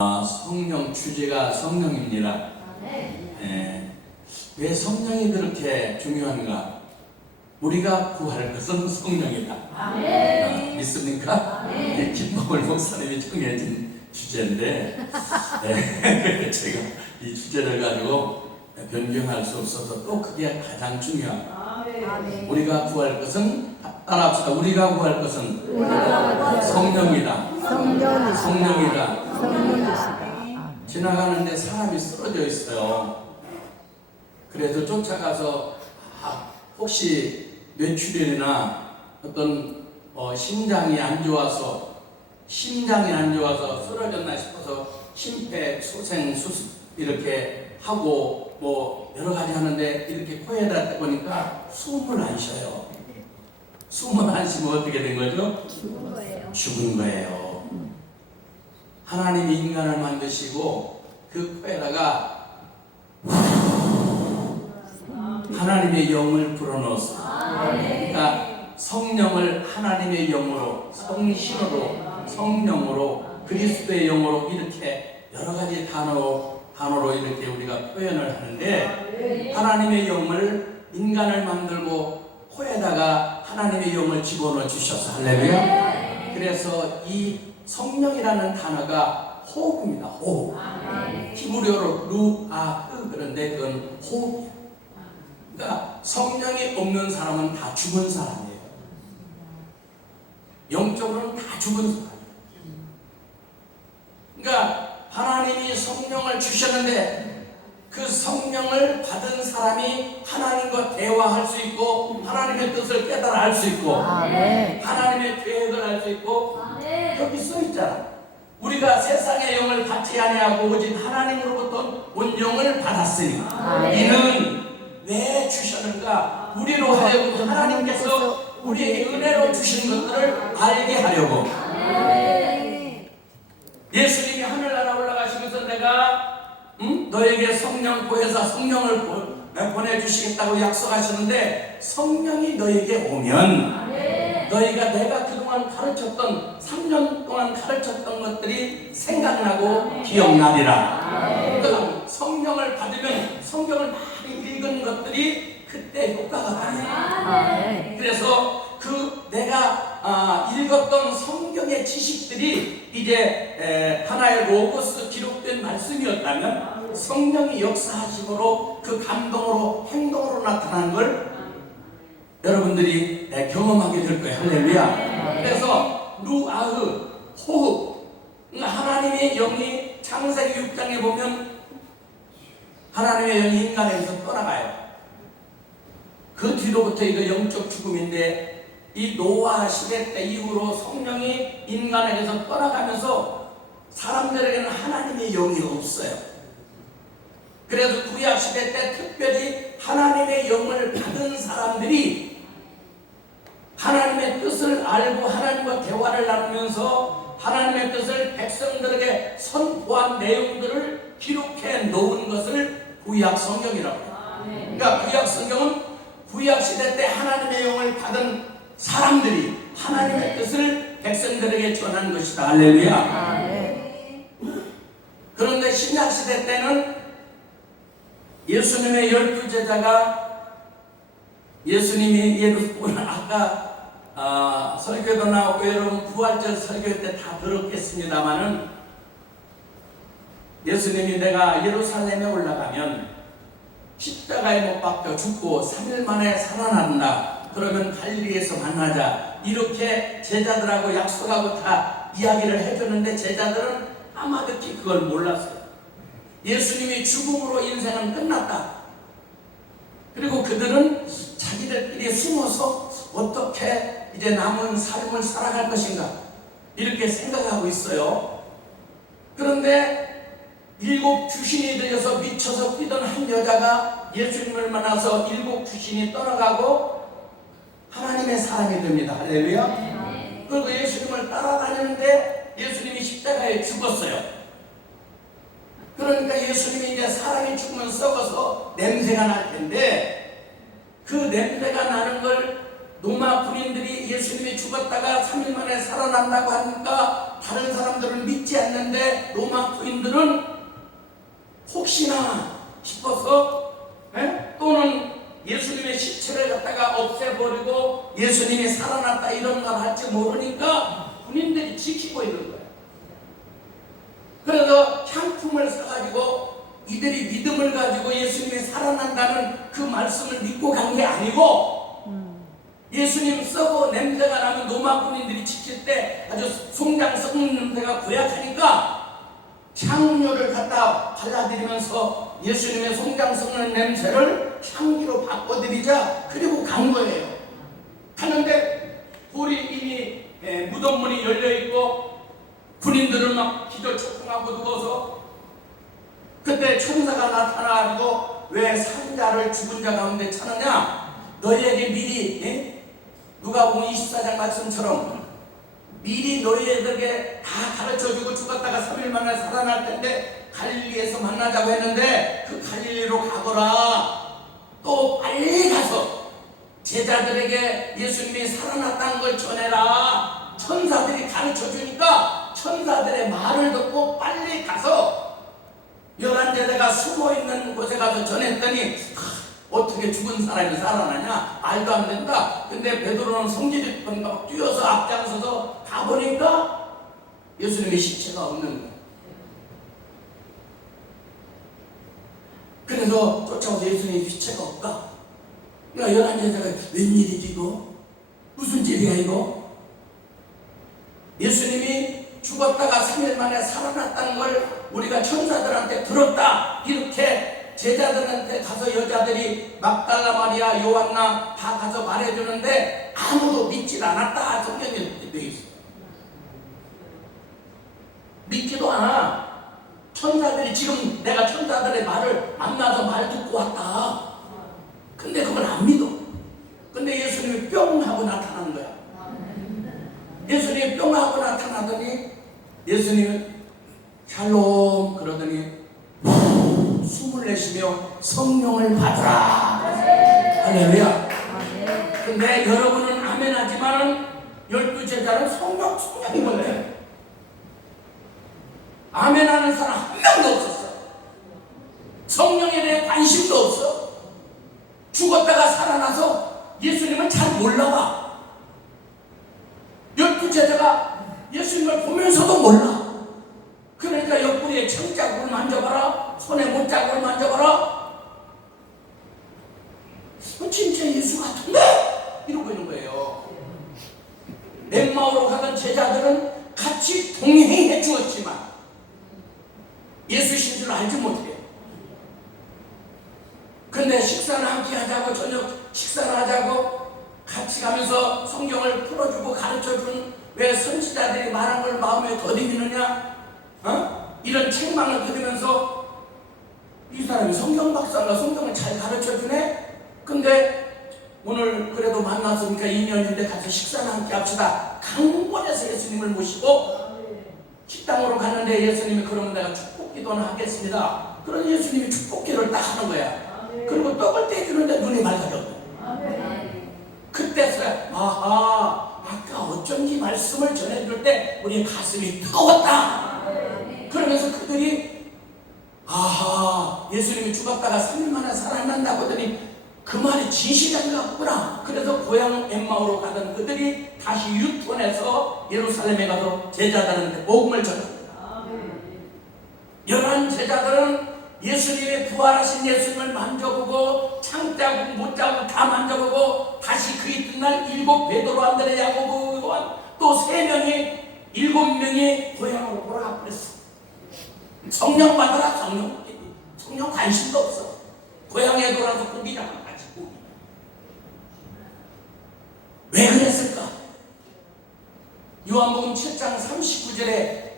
성령 주제가 성령입니다. 왜 성령이 그렇게 중요한가? 우리가 구할 것은 성령이다. 믿습니까? 김범을 목사님이 정해진 주제인데 제가 이 주제를 가지고 변경할 수 없어서 또 그게 가장 중요합니다. 우리가 구할 것은 따라합시다. 우리가 구할 것은 성령이다. 성령이다. 지나가는데 사람이 쓰러져 있어요. 그래서 쫓아가서 혹시 뇌출혈이나 어떤 심장이 안 좋아서 쓰러졌나 싶어서 심폐소생수술 이렇게 하고 뭐 여러 가지 하는데 이렇게 코에다 대보니까 숨을 안 쉬어요. 숨을 안 쉬면 어떻게 된 거죠? 죽은 거예요. 하나님이 인간을 만드시고 그 코에다가 하나님의 영을 불어넣었어요. 그러니까 성령을 하나님의 영으로, 성신으로, 성령으로, 그리스도의 영으로 이렇게 여러 가지 단어로 이렇게 우리가 표현을 하는데, 하나님의 영을 인간을 만들고 코에다가 하나님의 영을 집어넣어 주셔서 할렐루야. 그래서 이 성령이라는 단어가 호흡입니다. 호흡. 히브리어로 루아흐, 그런데 그건 호흡이에요. 그러니까 성령이 없는 사람은 다 죽은 사람이에요. 영적으로는 다 죽은 사람이에요. 그러니까 하나님이 성령을 주셨는데 그 성령을 받은 사람이 하나님과 대화할 수 있고 하나님의 뜻을 깨달아 알 수 있고 하나님의 계획을 알 수 있고, 여기 써 있잖아. 우리가 세상의 영을 받지 아니하고 오직 하나님으로부터 온 영을 받았으니 이는 왜 주셨는가? 우리로 하여금 하나님께서 우리에게 은혜로 주신 것들을 알게 하려고. 예수님이 하늘나라 올라가시면서 내가 너에게 성령 보혜사 성령을 보내주시겠다고 약속하셨는데, 성령이 너에게 오면 너희가 내가 그동안 가르쳤던 3년 동안 가르쳤던 것들이 생각나고 기억나리라. 그러니까 성령을 받으면 성경을 많이 읽은 것들이 그때 효과가 나요. 그래서 그 내가 읽었던 성경의 지식들이 이제 하나의 로고스 기록된 말씀이었다면 성령이 역사하심으로 그 감동으로 행동으로 나타나는 걸 여러분들이 경험하게 될 거예요. 할렐루야. 그래서 루아흐, 호흡. 하나님의 영이 창세기 6장에 보면 하나님의 영이 인간에서 떠나가요. 그 뒤로부터 이거 영적 죽음인데, 이 노아 시대 때 이후로 성령이 인간에게서 떠나가면서 사람들에게는 하나님의 영이 없어요. 그래서 구약 시대 때 특별히 하나님의 영을 받은 사람들이 하나님의 뜻을 알고 하나님과 대화를 나누면서 하나님의 뜻을 백성들에게 선포한 내용들을 기록해 놓은 것을 구약 성경이라고 해요. 그러니까 구약 성경은 구약 시대 때 하나님의 영을 받은 사람들이 하나님의 뜻을 백성들에게 전한 것이다. 할렐루야. 그런데 신약 시대 때는 예수님의 12제자가 예수님이 아까 설교도 나오고 여러분 부활절 설교 때 다 들었겠습니다마는, 예수님이 내가 예루살렘에 올라가면 십자가에 못 박혀 죽고 3일 만에 살아난다. 그러면 갈릴리에서 만나자. 이렇게 제자들하고 약속하고 다 이야기를 해줬는데 제자들은 아마득히 그걸 몰랐어요. 예수님이 죽음으로 인생은 끝났다. 그리고 그들은 자기들끼리 숨어서 어떻게 이제 남은 삶을 살아갈 것인가 이렇게 생각하고 있어요. 그런데 7 귀신이 들려서 미쳐서 뛰던 한 여자가 예수님을 만나서 7 귀신이 떠나가고 하나님의 사람이 됩니다. 할렐루야. 그리고 예수님을 따라다니는데 예수님이 십자가에 죽었어요. 그러니까 예수님이 이제 사람이 죽으면 썩어서 냄새가 날 텐데, 그 냄새가 나는 걸 로마 군인들이 예수님이 죽었다가 3일 만에 살아난다고 하니까 다른 사람들은 믿지 않는데 로마 군인들은 혹시나 싶어서 또는 예수님의 시체를 갖다가 없애버리고 예수님이 살아났다 이런 걸 할지 모르니까 군인들이 지키고 있는 거예요. 그래서 향품을 써가지고 이들이 믿음을 가지고 예수님이 살아난다는 그 말씀을 믿고 간 게 아니고 예수님 썩어 냄새가 나면 로마 군인들이 지킬 때 아주 송장 썩는 냄새가 고약하니까 향료를 갖다 발라드리면서 예수님의 송장 썩는 냄새를 향기로 바꿔드리자 그리고 간 거예요. 가는데 돌이 이미 무덤문이 열려있고 군인들은 막 기도 초풍하고 누워서 그때 천사가 나타나가지고 왜 산자를 죽은 자 가운데 찾느냐? 너희에게 미리 누가복음 24장 말씀처럼 미리 너희에게 다 가르쳐주고 죽었다가 3일 만에 살아날 텐데 갈릴리에서 만나자고 했는데 그 갈릴리로 가거라. 또 빨리 가서 제자들에게 예수님이 살아났다는 걸 전해라. 천사들이 가르쳐주니까 천사들의 말을 듣고 빨리 가서 11제자가 숨어있는 곳에 가서 전했더니 어떻게 죽은 사람이 살아나냐? 말도 안 된다. 근데 베드로는 성질이 급한가 막 뛰어서 앞장서서 가보니까 예수님의 시체가 없는 거예요. 그래서 쫓아와서 예수님의 시체가 없다. 그러니까 11제자가 웬일이지 이거? 무슨 일이야 이거? 예수님이 죽었다가 3일 만에 살아났다는 걸 우리가 천사들한테 들었다. 이렇게 제자들한테 가서 여자들이 막달라 마리아, 요한나 다 가서 말해주는데 아무도 믿질 않았다. 성경에 되어 있어요. 믿지도 않아. 천사들이 지금 내가 천사들의 말을 만나서 말 듣고 왔다. 근데 그걸 안 믿어. 근데 예수님이 뿅 하고 나타난 거야. 예수님이 뿅 하고 나타나더니 예수님이 샬롬 그러더니 숨을 내쉬며 성령을 받으라. 할렐루야. 근데 여러분은 아멘 하지만은 12제자는 성령이 뭔데? 아멘 하는 사람 한 명도 없었어. 성령에 대해 관심도 없어. 죽었다가 살아나서 예수님을 잘 몰라봐. 12제자가 예수님을 보면서도 몰라. 그러니까 옆구리에 청자국을 만져봐라. 손에 못자국을 만져봐라. 진짜 예수 같은데? 이러고 있는 거예요. 엠마오로 가던 제자들은 같이 동행해 주었지만 예수신 줄 알지 못해요. 근데 식사를 함께 하자고 저녁 식사를 하자고 같이 가면서 성경을 풀어주고 가르쳐준 왜 선지자들이 말한 걸 마음에 더듬이느냐? 이런 책망을 들으면서 이 사람이 성경 박사인가 성경을 잘 가르쳐주네? 근데 오늘 그래도 만났으니까 인연인데 가서 식사나 함께 합시다. 강권에서 예수님을 모시고 식당으로 가는데 예수님이 그러면 내가 축복기도는 하겠습니다. 그런 예수님이 축복기도를 딱 하는 거야. 그리고 떡을 떼주는데 눈이 맑아져. 그때서야 아까 어쩐지 말씀을 전해줄 때 우리의 가슴이 뜨거웠다. 그러면서 그들이 예수님이 죽었다가 3일 만에 살아난다고 하더니 그 말이 진실인가 보구나. 그래서 고향 엠마오로 가던 그들이 다시 유턴해서 예루살렘에 가서 제자들한테 복음을 전합니다. 11 제자들은 예수님의 부활하신 예수님을 만져보고 창자국 못자국 다 만져보고 다시 그 이튿날 7 베드로 안드레 야고보 요한 또 3명이 7명이 고향으로 돌아가 버렸어. 성령 받아라. 성령 관심도 없어. 고향에 돌아서 고기랑 같이 고기. 왜 그랬을까? 요한복음 7장 39절에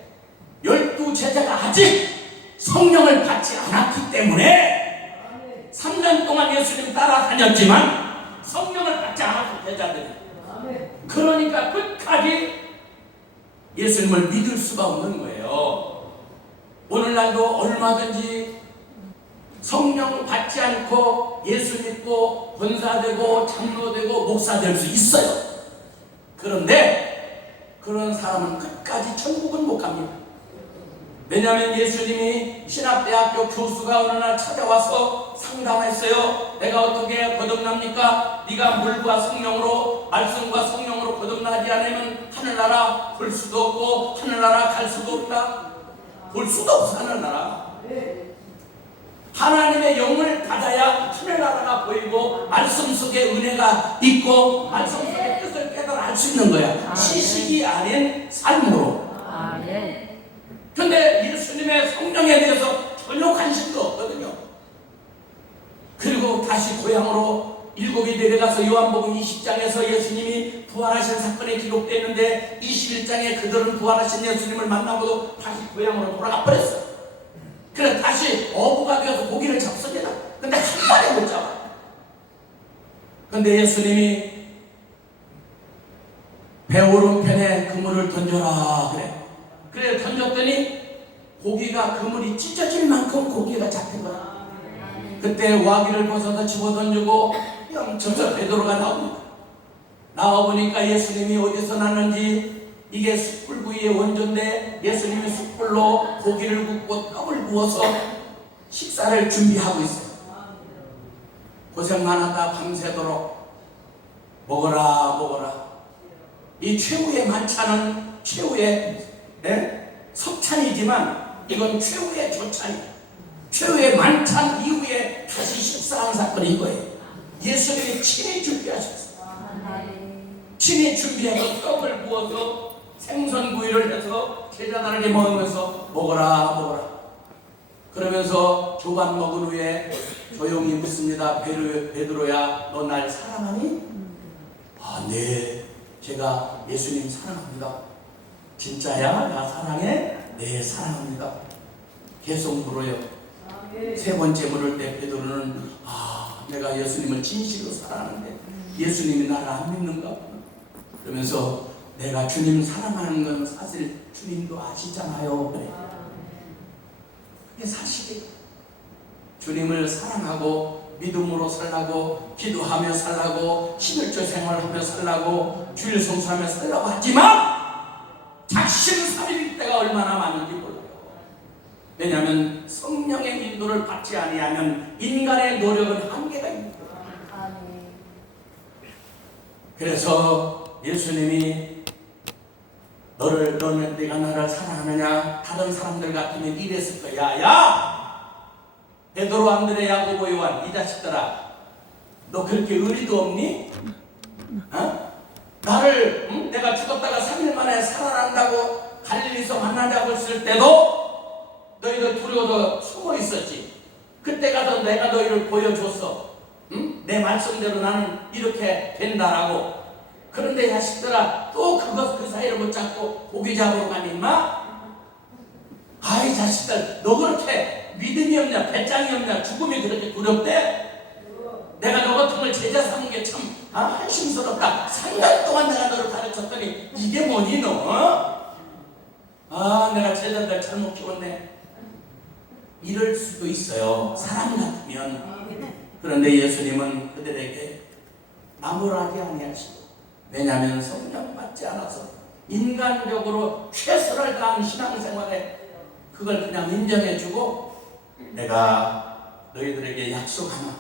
12 제자가 아직 성령을 받지 않았기 때문에 3년 동안 예수님 따라다녔지만 성령을 받지 않았어 제자들이. 그러니까 끝까지 예수님을 믿을 수가 없는 거예요. 오늘날도 얼마든지 성령 받지 않고 예수 믿고 권사되고 장로되고 목사 될 수 있어요. 그런데 그런 사람은 끝까지 천국은 못 갑니다. 왜냐하면 예수님이 신학대학교 교수가 어느 날 찾아와서 상담했어요. 내가 어떻게 거듭납니까? 네가 물과 성령으로, 말씀과 성령으로 거듭나지 않으면 하늘나라 볼 수도 없고 하늘나라 갈 수도 없다. 볼 수도 없어. 하늘나라. 하나님의 영을 받아야 하늘나라가 보이고 말씀 속에 은혜가 있고 말씀 속에 뜻을 깨달아 알 수 있는 거야. 지식이 아닌 삶으로. 근데 예수님의 성령에 대해서 전혀 관심도 없거든요. 그리고 다시 고향으로 일곱이 내려가서 요한복음 20장에서 예수님이 부활하신 사건이 기록되어 있는데 21장에 그들은 부활하신 예수님을 만나고도 다시 고향으로 돌아가 버렸어요. 그래서 다시 어부가 되어서 고기를 잡습니다. 근데 한 마리 못 잡아요. 근데 예수님이 배 오른편에 그물을 던져라 그래. 그래 던졌더니 고기가 그물이 찢어질 만큼 고기가 잡힌 거야. 그때 와기를 벗어서 집어 던지고 영쳐서 베드로가 나옵니다. 나와보니까 예수님이 어디서 났는지 이게 숯불 구이의 원조인데 예수님이 숯불로 고기를 굽고 떡을 구워서 식사를 준비하고 있어요. 고생 많았다 밤새도록 먹어라 먹어라. 이 최후의 만찬은 최후의 석찬이지만 이건 최후의 조찬이에요. 최후의 만찬 이후에 다시 식사한 사건이 이거예요. 예수님이 친히 준비하셨어요. 친히 준비해서 떡을 부어서 생선구이를 해서 제자들에게 먹으면서 먹어라 먹어라. 그러면서 조반 먹은 후에 조용히 묻습니다. 베드로야 너 날 사랑하니? 아 네 제가 예수님 사랑합니다. 진짜야? 나 사랑해? 네 사랑합니다. 계속 물어요. 세 번째 물을 때 베드로는 아 내가 예수님을 진실로 사랑하는데 예수님이 나를 안 믿는가 보다. 그러면서 내가 주님 사랑하는 건 사실 주님도 아시잖아요. 그래. 그게 사실이에요. 주님을 사랑하고 믿음으로 살라고 기도하며 살라고 11조 생활하며 살라고 주일 성수하며 살라고 하지만 작심삼일 때가 얼마나 많은지 몰라요. 왜냐하면 성령의 인도를 받지 아니하면 인간의 노력은 한계가 있는 거예요. 그래서 예수님이 너는 내가 나를 사랑하느냐? 다른 사람들 같으면 이랬을 거야. 야! 베드로, 안드레, 야고보, 요한 이 자식들아 너 그렇게 의리도 없니? 어? 나를 내가 죽었다가 3일 만에 살아난다고 갈릴리에서 만나자고 했을 때도 너희들 두려워서 숨어 있었지. 그때 가서 내가 너희를 보여줬어. 내 말씀대로 나는 이렇게 된다라고. 그런데 자식들아 또 그 사이를 못 잡고 고기 잡으러 가니 임마? 아이 자식들 너 그렇게 믿음이 없냐 배짱이 없냐 죽음이 그렇게 두렵대? 내가 너 같은 걸 제자 삼은 게 참 한심스럽다. 3년 동안 내가 너를 가르쳤더니 이게 뭐니 너? 아 내가 제자들 잘못 키웠네. 이럴 수도 있어요. 사람 같으면. 그런데 예수님은 그들에게 나무라지 아니하시고 왜냐하면 성령 받지 않아서 인간적으로 최선을 다한 신앙생활에 그걸 그냥 인정해주고 내가 너희들에게 약속하나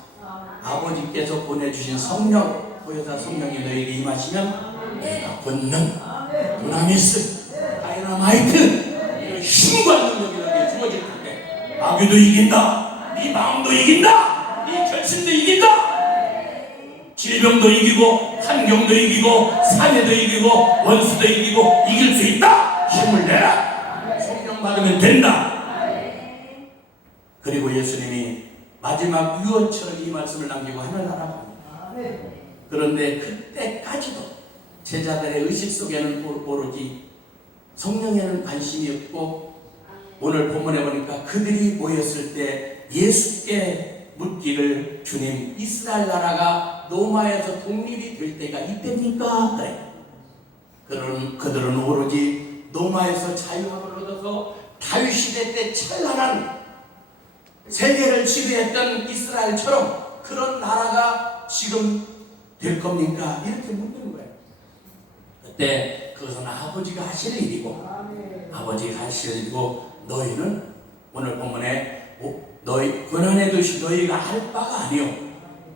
아버지께서 보내주신 성령 보혜사 성령이 너희에게 임하시면 내가 권능 두나미스 다이너마이트 힘과 능력이 너희에게 주어질 텐데 마귀도 이긴다. 네 마음도 이긴다. 네 결심도 이긴다. 질병도 이기고 환경도 이기고 사내도 이기고 원수도 이기고 이길 수 있다. 힘을 내라. 성령 받으면 된다. 그리고 예수님이 마지막 유언처럼 이 말씀을 남기고 하늘나라가 옵니다. 그런데 그때까지도 제자들의 의식 속에는 오로지 성령에는 관심이 없고 오늘 본문에 보니까 그들이 모였을 때 예수께 묻기를 주님 이스라엘 나라가 로마에서 독립이 될 때가 이때입니까? 그래. 그들은 오로지 로마에서 자유함을 얻어서 다윗 시대 때 찬란한 세계를 지배했던 이스라엘처럼 그런 나라가 지금 될 겁니까? 이렇게 묻는 거예요. 그때 그것은 아버지가 하실 일이고, 아버지가 하실 일이고, 너희는 오늘 본문에 너희 고난의 도시 너희가 할 바가 아니요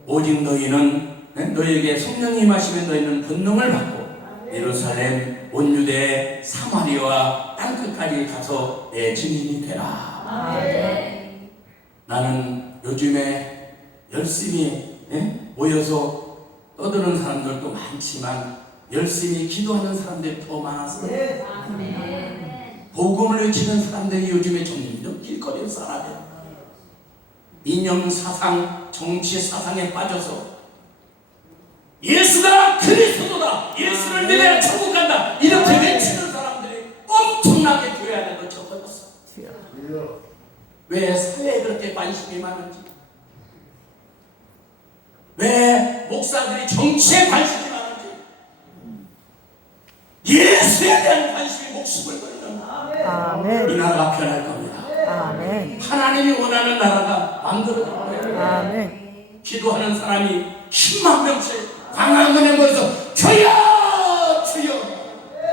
오직 너희는 너희에게 성령이 임하시면 너희는 권능을 받고 예루살렘 온 유대 사마리아와 땅끝까지 가서 내 증인이 되라. 나는 요즘에 열심히 모여서 떠드는 사람들도 많지만 열심히 기도하는 사람들이 더 많았어요. 복음을 외치는 사람들이 요즘에 점점 길거리에 살아요. 이념 사상, 정치 사상에 빠져서 예수가 그리스도다, 예수를 믿어야 천국 간다 이렇게 외치는 사람들이 엄청나게 교회 안에도 적어졌어. 왜 사회에 그렇게 관심이 많은지, 왜 목사들이 정치에 관심이 많은지, 예수에 대한 관심이 목숨을 걸면 이 나라가 변할 겁니다. 아멘. 하나님이 원하는 나라가 만들어질 거예요. 아멘. 기도하는 사람이 10만 명씩 광화문에 모여서 주여 주여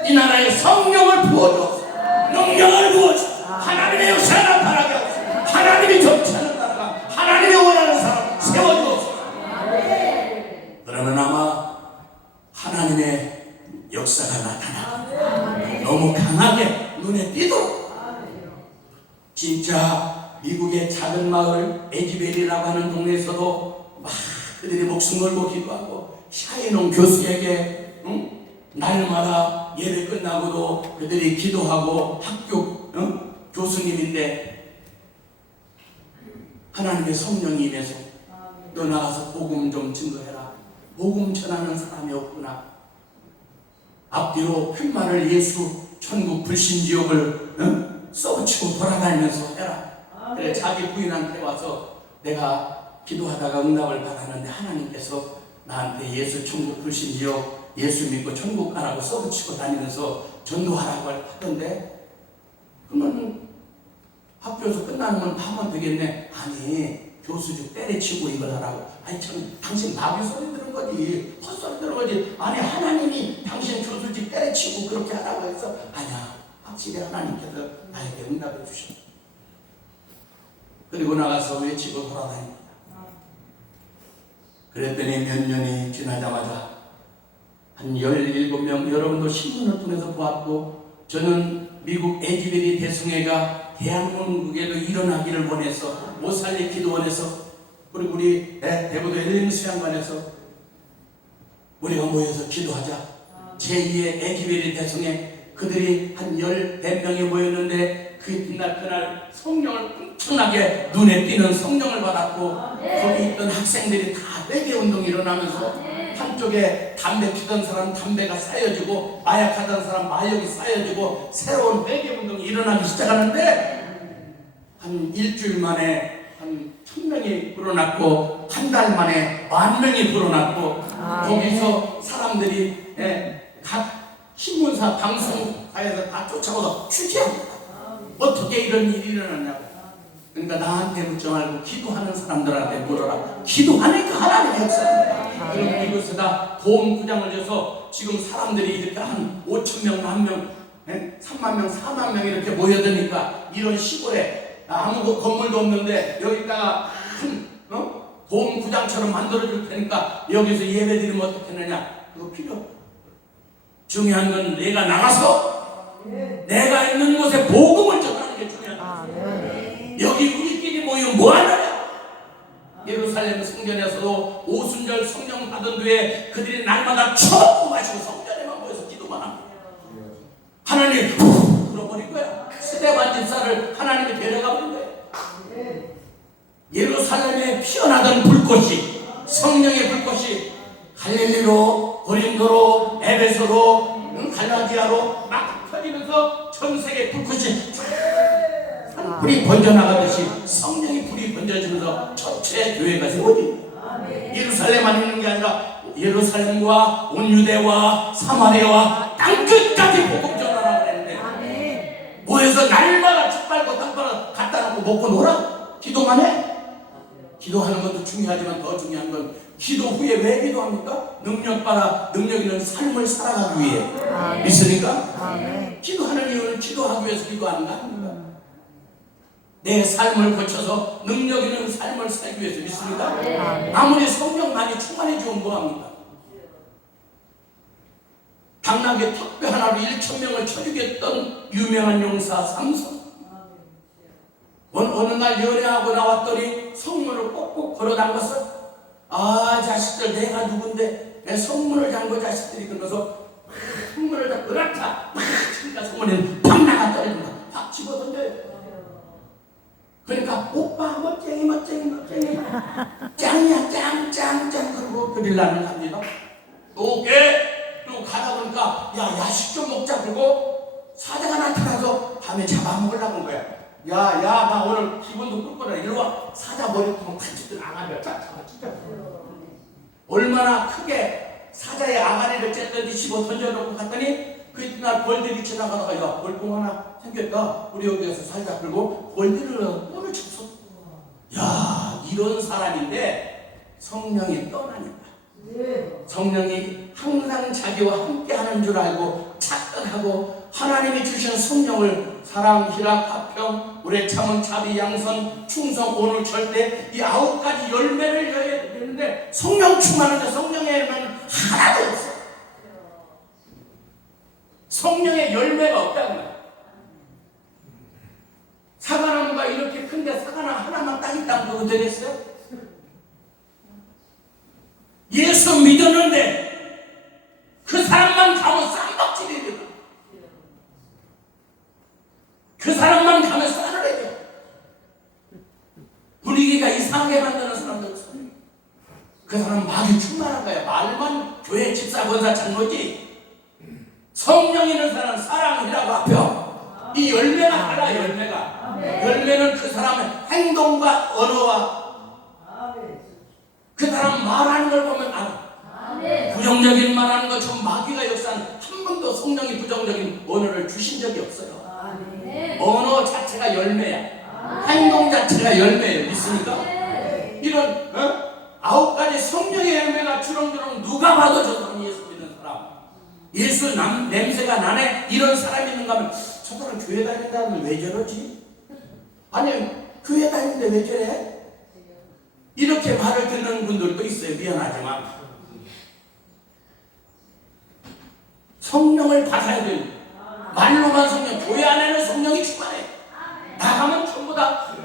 이 나라에 성령을 부어줘, 능력을 부어줘, 하나님의 역사가 나타나게 하옵소서. 하나님이 정치하는 나라가 하나님이 원하는 사람 세워주옵소서. 그러면 아마 하나님의 역사가 나타나고 너무 강하게 눈에 띄도록, 진짜 미국의 작은 마을 에지벨이라고 하는 동네에서도 막 그들이 목숨 걸고 기도하고, 샤이농 교수에게 날마다 예배 끝나고도 그들이 기도하고 학교 교수님인데 하나님의 성령이 임해서 너 나가서 복음 좀 증거해라. 복음 전하는 사람이 없구나. 앞뒤로 푯말을 예수 천국 불신지옥을 써붙이고 돌아다니면서 해라. 그래 자기 부인한테 와서 내가 기도하다가 응답을 받았는데 하나님께서 나한테 예수 천국 불신지옥 예수 믿고 천국 가라고 써붙이고 다니면서 전도하라고 하던데, 그러면 학교에서 끝나는 건 다 하면 되겠네. 아니 교수직 때려치고 이걸 하라고. 아니 참 당신 마귀 소리 들은 거지, 헛소리 들은 거지. 아니 하나님이 당신 교수직 때려치고 그렇게 하라고 해서 아니야, 확실히 하나님께서 나에게 응답해 주셨어. 그리고 나가서 외치고 돌아다닙니다. 그랬더니 몇 년이 지나자마자 한 17명, 여러분도 신문을 통해서 보았고, 저는 미국 에지벨이 대성회가 대한민국에도 일어나기를 원해서, 못살리 기도원에서, 그리고 우리 대부도 엘림 수양관에서 우리가 모여서 기도하자. 제2의 에지벨이 대성회, 그들이 한 14명이 모였는데 그날 성령을 엄청나게 눈에 띄는 성령을 받았고, 거기 있던 학생들이 다 회개 운동이 일어나면서 한쪽에 담배 피던 사람 담배가 쌓여지고, 마약하던 사람 마약이 쌓여지고, 새로운 회개 운동이 일어나기 시작하는데 한 일주일 만에 한 1000명이 불어났고, 한 달 만에 10,000명이 불어났고, 거기서 사람들이 각 신문사 방송사에서 다 쫓아오서 취재합니다. 어떻게 이런 일이 일어났냐고. 그러니까 나한테 묻지 말고 기도하는 사람들한테 물어라. 기도하니까 하나님의 역사입니다. 그럼 이곳에다 보험구장을 줘서 지금 사람들이 이렇게 한 5,000명, 10,000명, 30,000명, 40,000명 이렇게 모여드니까 이런 시골에 아무 건물도 없는데 여기다가 큰 보험구장처럼 만들어줄 테니까 여기서 예배드리면 어떻겠느냐. 그거 필요 없어. 중요한 건 내가 나가서 내가 있는 곳에 복음을 전하는 게 중요하다. 여기 우리끼리 모여 뭐하느냐. 예루살렘 성전에서도 오순절 성령 받은 뒤에 그들이 날마다 처먹고 마시고 성전에만 모여서 기도만 합니다. 하나님 풀어버린 거야. 스데반 집사를 하나님이 데려가 버린 거야. 예루살렘에 피어나던 불꽃이, 성령의 불꽃이 갈릴리로, 고린도로, 에베소로, 갈라디아로 막 퍼지면서 전 세계 불꽃이 불이 번져나가듯이 성령의 불이 번져지면서 전체 교회가 세워집니다. 예루살렘만 있는 게 아니라 예루살렘과 온 유대와 사마리아와 땅끝까지 복음 전하라고 했는데 모여서 날마다 춥발고 땅바닥 갖다 놓고 먹고 놀아? 기도만 해? 기도하는 것도 중요하지만 더 중요한 건 기도 후에 왜 기도합니까? 능력 있는 삶을 살아가기 위해. 믿습니까? 기도하는 이유는 기도하기 위해서 기도하는 거 아닙니까? 내 삶을 고쳐서 능력 있는 삶을 살기 위해서. 믿습니까? 아무리 성령 많이 충만해지면 뭐합니까? 당나귀 턱뼈 하나로 1,000명을 쳐 죽였던 유명한 용사 삼손. 어느 날 연애하고 나왔더니 성문을 꼭꼭 걸어 잠갔어. 아, 자식들 내가 누군데 내 성문을 잠궈 자식들이. 그러면서 성문을 다 그렇다 그러니까 성문에는 팍 나가 떨어진다. 팍 집어던져요. 그러니까 오빠 멋쟁이 짱이야 짱 그러고 그릴라는 갑니다. 또 가다 보니까 야, 야식 좀 먹자. 그러고 사자가 나타나서 밤에 잡아먹으려고 한 거야. 야, 나 오늘 기분도 꿀거라. 일로 와. 사자 머리통을 같이 아가리를 쫙 잡아 찢어. 얼마나 크게 사자의 아가리를 쨌든지 집어 던져놓고 갔더니 그 이튿날 벌들이 지나가다가 야, 벌통 하나 생겼다. 우리 여기에서 살자. 그리고 벌들을 뿔을 쳤어. 야, 이런 사람인데 성령이 떠나니까. 성령이 항상 자기와 함께 하는 줄 알고 착각하고 하나님이 주신 성령을 사랑, 희락, 화평, 오래 참음, 자비, 양선, 충성, 오늘 절대 이 9가지 열매를 여야 되는데 성령 충만한데 성령의 열매는 하나도 없어. 성령의 열매가 없다는 거야. 사과나무가 이렇게 큰데 사과나무 하나만 딱 있다면 그거 되겠어요? 예수 믿었는데 그 사람만 가면 쌈박질이 되고 그 사람만 가면 싸늘해져. 분위기가 이상하게 만드는 사람들 있어요. 그 사람 마귀 충만한 거야. 말만 교회 집사 권사 장로지. 성령 있는 사람 사랑이라고 합혀. 이 열매가 달라. 열매는 그 사람의 행동과 언어와 그 사람 말하는 걸 보면 알아. 부정적인 말하는 것처럼 마귀가 역사한 한 번도 성령이 부정적인 언어를 주신 적이 없어요. 언어 자체가 열매야. 행동 자체가 열매예요. 믿습니까? 이런 9가지 성령의 열매가 주렁주렁 누가 봐도 저 사람 예수 믿는 사람, 예수 냄새가 나네, 이런 사람이 있는가 하면 저 사람 교회 다닌다면 왜 저러지? 아니 교회 다니는데 왜 저래? 이렇게 말을 듣는 분들도 있어요. 미안하지만 성령을 받아야 돼요. 말로만 성령, 교회 안에는 성령이 충만해. 나가면 전부 다.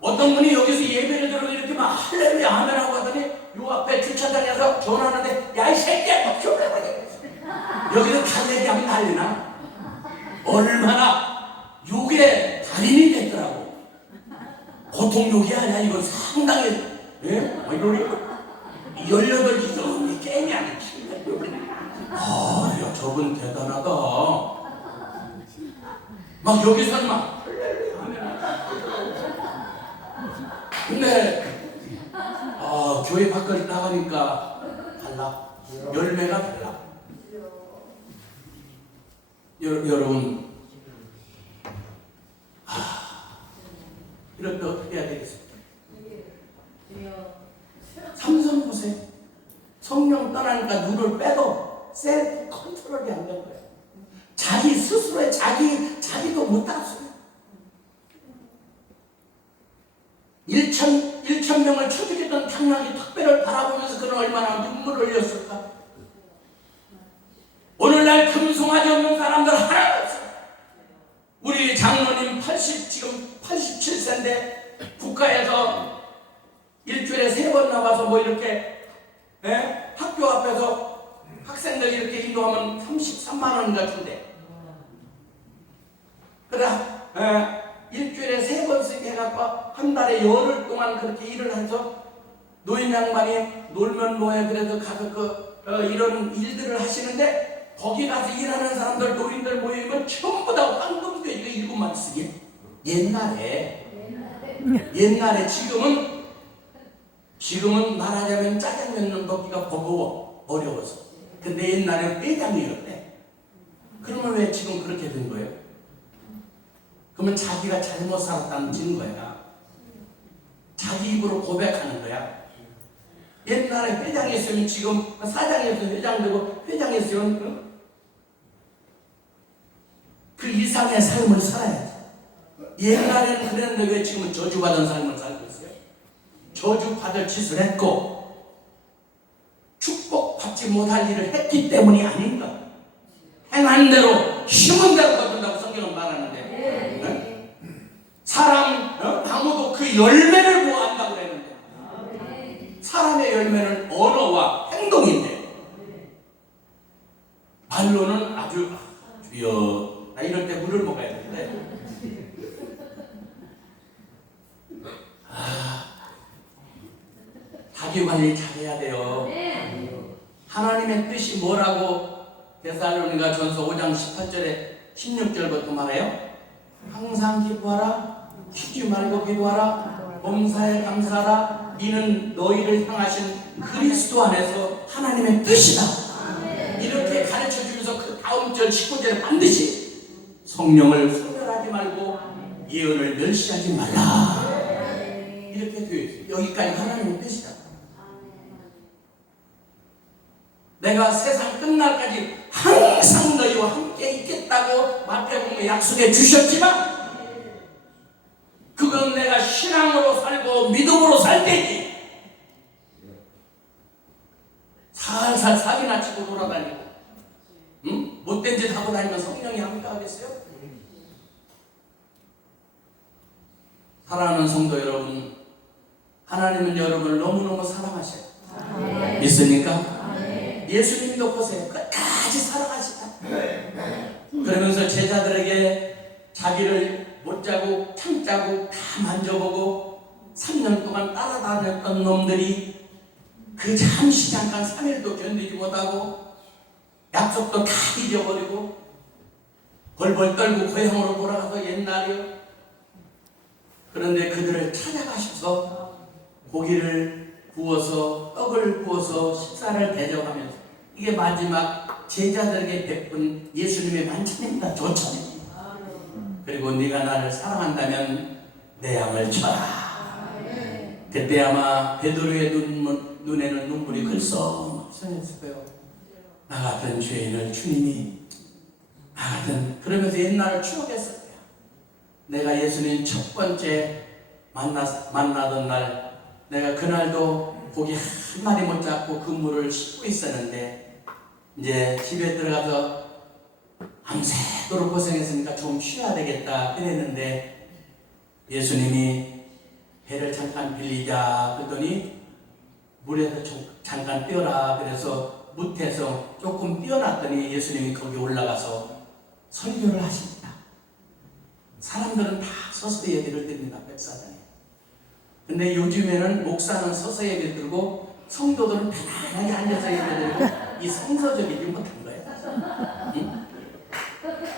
어떤 분이 여기서 예배를 들으면 이렇게 막 할렐루야 아멘 하고 하더니 요 앞에 주차장에서 전화하는데 야, 이 새끼야 막 졸라버려. 여기서 다 얘기하면 난리나. 얼마나 욕의 달인이 됐더라고. 보통 욕이 아니야. 이건 상당히 18기도 게임이 아니야. 야, 저분 대단하다. 막 여기서는 막 근데 교회 밖을 나가니까 달라. 열매가 달라. 여러분 이럴 때 어떻게 해야 되겠습니까? 삼손 보세요. 성령 떠나니까 눈을 빼도 셀프 컨트롤이 안 된 거예요. 자기 스스로의 자기도 못 따랐어요. 1,000명을 쳐 죽였던 당나귀 턱뼈를 바라보면서 그는 얼마나 눈물을 흘렸을까? 오늘날 금송아지 없는 사람들 하나도 없어요. 우리 장로님 지금 87세인데 국가에서 일주일에 3번 나와서 뭐 이렇게 학교 앞에서 학생들 이렇게 인도하면 33만 원 같은데, 그래 일주일에 3번씩 해갖고 한 달에 열흘 동안 그렇게 일을 해서 노인 양반이 놀면 뭐해 그래도 가서 이런 일들을 하시는데, 거기 가서 일하는 사람들 노인들 모이면 전부 다 황금도 이거 일곱만 쓰게. 옛날에 지금은 말하자면 짜장면 먹기가 버거워, 어려워서. 근데 옛날에 회장이었대. 그러면 왜 지금 그렇게 된 거예요? 그러면 자기가 잘못 살았다는 증거야. 자기 입으로 고백하는 거야. 옛날에 회장이었으면 지금 사장이었으면 회장 되고 회장이었으면 그 이상의 삶을 살아야지. 옛날에는 그랬는데 왜 지금은 저주받은 삶을 살고 있어요? 저주받을 짓을 했고 축복받지 못할 일을 했기 때문이 아닌가? 행한 대로 심은 대로 거둔다고 성경은 말하는데 사람 아무도 그 열매를 보아한다고 그랬는데 사람의 열매는 언어와 행동인데 말로는 아주 주여 나 이럴 때 물을 먹어야 되는데 자기 관리 잘해야 돼요. 하나님의 뜻이 뭐라고 데살로니가 전서 5장 18절에 16절부터 말해요. 항상 기도하라, 쉬지 말고 기도하라, 범사에 감사하라. 이는 너희를 향하신 그리스도 안에서 하나님의 뜻이다. 이렇게 가르쳐주면서 그 다음 절 19절에 반드시 성령을 소멸하지 말고 예언을 멸시하지 말라. 이렇게 되어 있어요. 여기까지 하나님의 뜻이다. 내가 세상 끝날까지 항상 너희와 함께 있겠다고 마태복음에 약속해 주셨지만 그건 내가 신앙으로 살고 믿음으로 살 때지. 살살 사기나 치고 돌아다니고 못된 짓 하고 다니면 성령이 함께 하겠어요? 사랑하는 성도 여러분, 하나님은 여러분을 너무너무 사랑하셔요. 믿습니까? 예수님도 보세요. 끝까지 사랑하시다. 그러면서 제자들에게 자기를 못자고 참자고 다 만져보고 3년 동안 따라다녔던 놈들이 그 잠깐 3일도 견디지 못하고 약속도 다 잊어버리고 벌벌 떨고 고향으로 돌아가서 옛날이요. 그런데 그들을 찾아가셔서 고기를 구워서 떡을 구워서 식사를 대접하면서 이게 마지막 제자들에게 베푼 예수님의 만찬입니다. 조찬입니다. 그리고 네가 나를 사랑한다면 내 양을 쳐라. 그때 아마 베드로의 눈에는 눈물이 글썽글썽했을 거예요. 나 같은 죄인을 주님이 나 같은 그러면서 옛날을 추억했을 거야. 내가 예수님 첫 번째 만나던 날 내가 그날도 고기 한 마리 못 잡고 그물을 씻고 있었는데 이제 집에 들어가서 밤새도록 고생했으니까 좀 쉬어야 되겠다 그랬는데 예수님이 배를 잠깐 빌리자 그러더니 물에서 잠깐 뛰어라 그래서 무태에서 조금 뛰어났더니 예수님이 거기 올라가서 설교를 하십니다. 사람들은 다 서서 예배를 드립니다. 백사장에. 근데 요즘에는 목사는 서서 예배 드리고 성도들은 편안하게 앉아서 예배 드리고 이 성서적이지 못한 거예요. 응?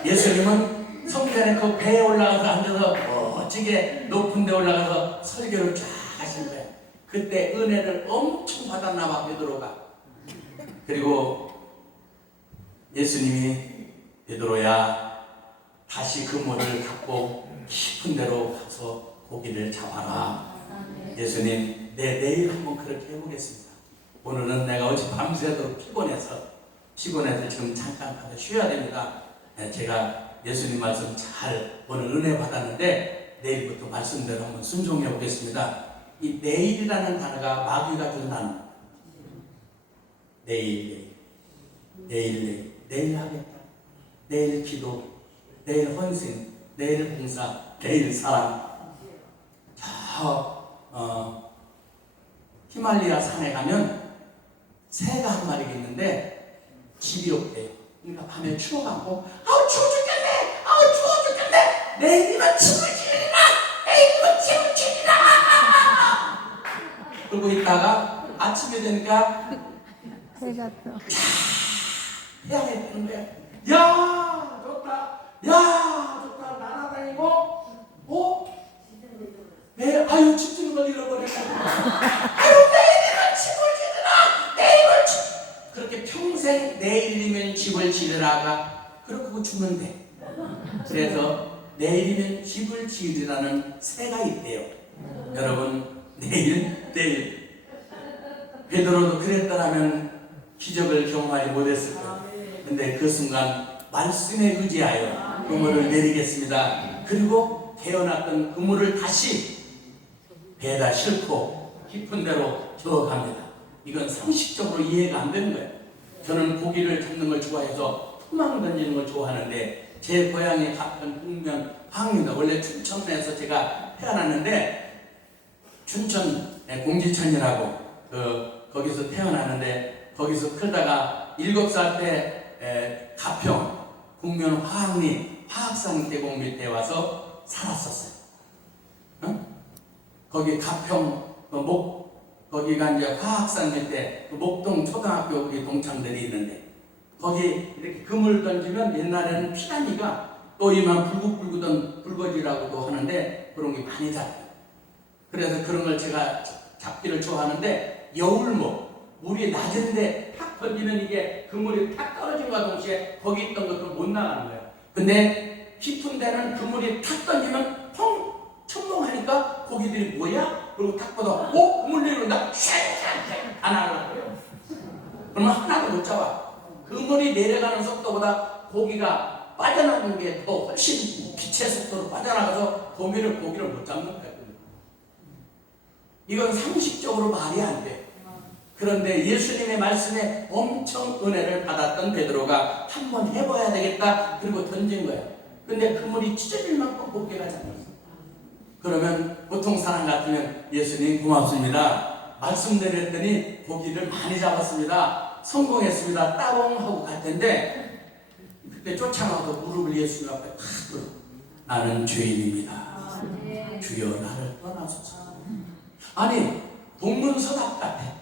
예수님은 성전에 그 배에 올라가서 앉아서 멋지게 높은 데 올라가서 설교를 쫙 하신 거예요. 그때 은혜를 엄청 받았나 봐 베드로가. 그리고 예수님이 베드로야 다시 그물을 갖고 깊은 데로 가서 고기를 잡아라. 예수님 내일 한번 그렇게 해보겠습니다. 오늘은 내가 어제 밤새도록 피곤해서 지금 잠깐 가서 쉬어야 됩니다. 제가 예수님 말씀 잘 오늘 은혜 받았는데 내일부터 말씀대로 한번 순종해 보겠습니다. 이 내일이라는 단어가 마귀가 준 단어. 내일 하겠다. 내일 기도, 내일 헌신, 내일 봉사, 내일 사랑. 히말리아 산에 가면 새가 한 마리가 있는데 집이 없대요. 그러니까 밤에 추워갖고 추워 죽겠네. 내일이면 집을 지으리라. 그러고 있다가 아침에 되니까 해가 또 태양이 뜨는 거야. 야 좋다 날아다니고 집 짓는 걸 잃어버렸네. 내일이면 집을 지으라. 그렇게 평생 내일이면 집을 지으라가 그러고 죽는데 그래서 내일이면 집을 지으라는 새가 있대요. 여러분 내일 베드로도 그랬더라면 기적을 경험하지 못했을 거예요. 근데 그 순간 말씀에 의지하여 그물을 내리겠습니다. 그리고 태어났던 그물을 다시 배에다 싣고 깊은 데로 저어갑니다. 이건 상식적으로 이해가 안 되는 거예요. 저는 고기를 잡는 걸 좋아해서 토막 던지는 걸 좋아하는데 제 고향이 가평 북면 황입니다. 원래 춘천에서 제가 태어났는데 춘천 공지천이라고 거기서 태어났는데 거기서 크다가 7살 때 가평 북면 화학리 화학산 계곡 밑에 와서 살았었어요. 어? 거기 가평 거기가 이제 화학산 밑에 목동 초등학교 우리 동창들이 있는데 거기 이렇게 그물 던지면 옛날에는 피라미가 또 이만 불긋불긋한 불거지라고도 하는데 그런 게 많이 잡혀요. 그래서 그런 걸 제가 잡기를 좋아하는데 여울목 물이 낮은데 탁 던지면 이게 그물이 탁 떨어진과 동시에 거기 있던 것도 못 나가는 거예요. 근데 깊은 데는 그물이 탁 던지면 펑 천둥하니까 고기들이 뭐야? 그리고 탁 보다 그물 내려온다 쉐 다 나가고요. 그러면 하나도 못 잡아. 그물이 내려가는 속도보다 고기가 빠져나가는 게 더 훨씬 빛의 속도로 빠져나가서 고기를 못 잡는 거예요. 이건 상식적으로 말이 안 돼. 그런데 예수님의 말씀에 엄청 은혜를 받았던 베드로가 한번 해봐야 되겠다. 그리고 던진 거예요. 근데 그물이 찢어질 만큼 고기가 잡혔어. 그러면 보통 사람 같으면 예수님 고맙습니다. 말씀 드렸더니 고기를 많이 잡았습니다. 성공했습니다. 따봉 하고 갈 텐데 그때 쫓아가서 무릎을 예수님 앞에 탁 들어 나는 죄인입니다. 주여 나를 떠나소서. 아니 본문 서답 같아.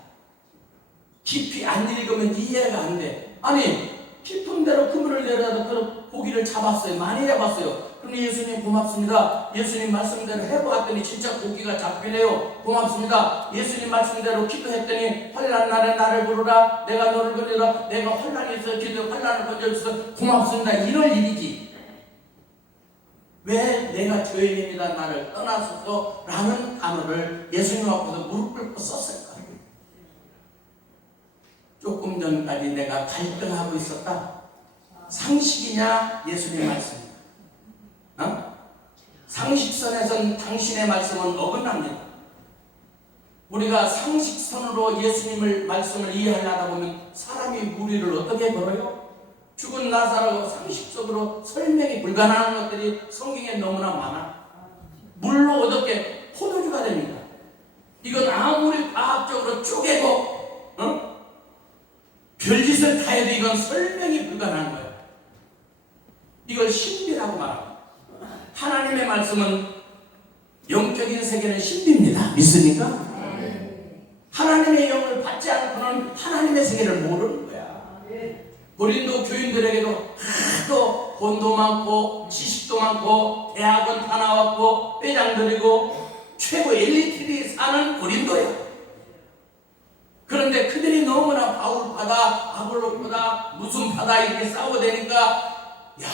깊이 안 읽으면 이해가 안 돼. 아니 깊은 데로 그물을 내려서 그 고기를 잡았어요. 많이 잡았어요. 그럼 예수님 고맙습니다. 예수님 말씀대로 해보았더니 진짜 고기가 잡히네요. 고맙습니다. 예수님 말씀대로 기도했더니 환난 날에 나를 부르라. 내가 너를 건져라. 내가 환난이 있어 기도 환난을 건져주셔서 고맙습니다. 이럴 일이지. 왜 내가 죄인입니다. 나를 떠나소서 라는 단어를 예수님 앞에서 무릎 꿇고 썼을까? 조금 전까지 내가 갈등하고 있었다. 상식이냐 예수님 말씀이냐. 상식선에선 당신의 말씀은 어긋납니다. 우리가 상식선으로 예수님을 말씀을 이해하려다 보면 사람이 무리를 어떻게 걸어요? 죽은 나사로가 상식적으로 설명이 불가능한 것들이 성경에 너무나 많아. 물로 어떻게 포도주가 됩니까? 이건 아무리 과학적으로 쪼개고 별짓을 다 해도 이건 설명이 불가능한 거예요. 이걸 신비라고 말합니다. 하나님의 말씀은 영적인 세계는 신비입니다. 믿습니까? 하나님의 영을 받지 않고는 하나님의 세계를 모르는 거야. 고린도 교인들에게도 하도 돈도 많고 지식도 많고 대학은 다 나왔고 빼장들이고 최고 엘리트들이 사는 고린도야. 그런데 그들이 너무나 바울파다 아볼로파다 무슨 파다 이렇게 싸워대니까 야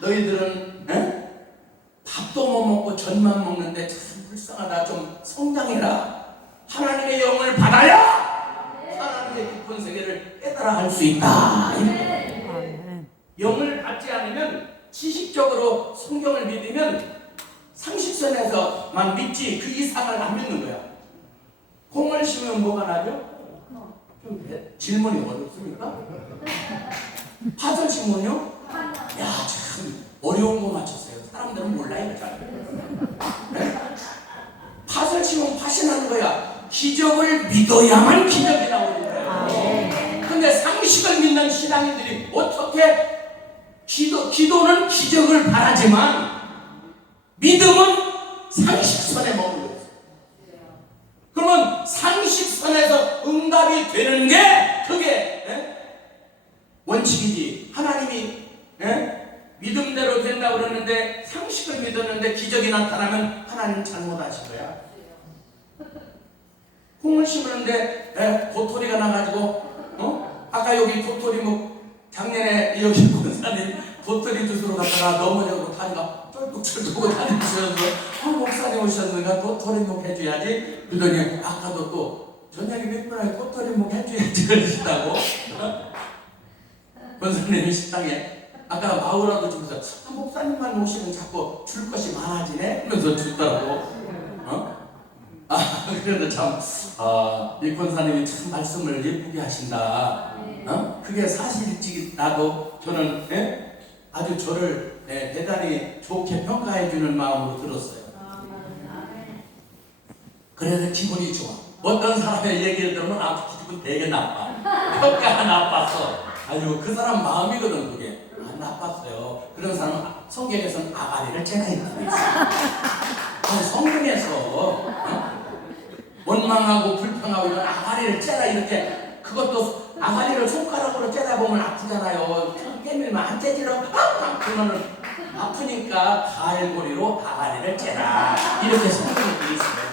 너희들은 밥도 못 먹고 젖만 먹는데 참 불쌍하다. 좀 성장해라. 하나님의 영을 받아야 하나님의 깊은 세계를 깨달아 할 수 있다. 영을 받지 않으면 지식적으로 성경을 믿으면 상식선에서만 믿지 그 이상을 안 믿는 거야. 콩을 심으면 뭐가 나죠? 좀 질문이 어렵습니까? 팥을 심으면요? 야, 참 어려운 거 맞췄어요. 사람들은 몰라요. 잘. 네? 팥을 심으면 팥이 나는 거야. 기적을 믿어야만 기적이 나오는 거야. 근데 상식을 믿는 신앙인들이 어떻게 기도는 기적을 바라지만 믿음은 상식선에 머물러 있어요. 그러면 상식선에서 응답이 되는 게 그게 원칙이지. 하나님이 믿음대로 된다고 그러는데 상식을 믿었는데 기적이 나타나면 하나님 잘못하신 거야. 콩을 심었는데 도토리가 나가지고 아까 여기 도토리 작년에 여기 권사님 도토리 주스로 갔다가 넘어져고 다리가 쫄뚝쫄뚝 다니면서 목사님 오셨는가 도토리묵 해줘야지. 그러더니 아까도 또 저녁에 몇 분에 도토리묵 해줘야지 그러시다고. 권사님이 식당에 아까 마우라도 주면서 목사님만 오시면 자꾸 줄 것이 많아지네 하면서 주더라고. 그래도 참, 이 권사님이 참 말씀을 예쁘게 하신다. 그게 사실이지. 나도 저는 아주 저를 대단히 좋게 평가해주는 마음으로 들었어요. 그래서 기분이 좋아. 어떤 사람의 얘기를 들으면 아주 기분 되게 나빠. 평가가 나빴어. 아주 그 사람 마음이거든 그게. 안 나빴어요. 그런 사람은 성경에서는 아가리를 째라 했다고 했어요. 성경에서 원망하고 불평하고 이런 아가리를 째라 이렇게, 그것도 아가리를 손가락으로 째다 보면 아프잖아요. 깨밀면 안 째지러 그러면 아프니까 가을고리로 아가리를 째라 이렇게 성경에 되어 있어요.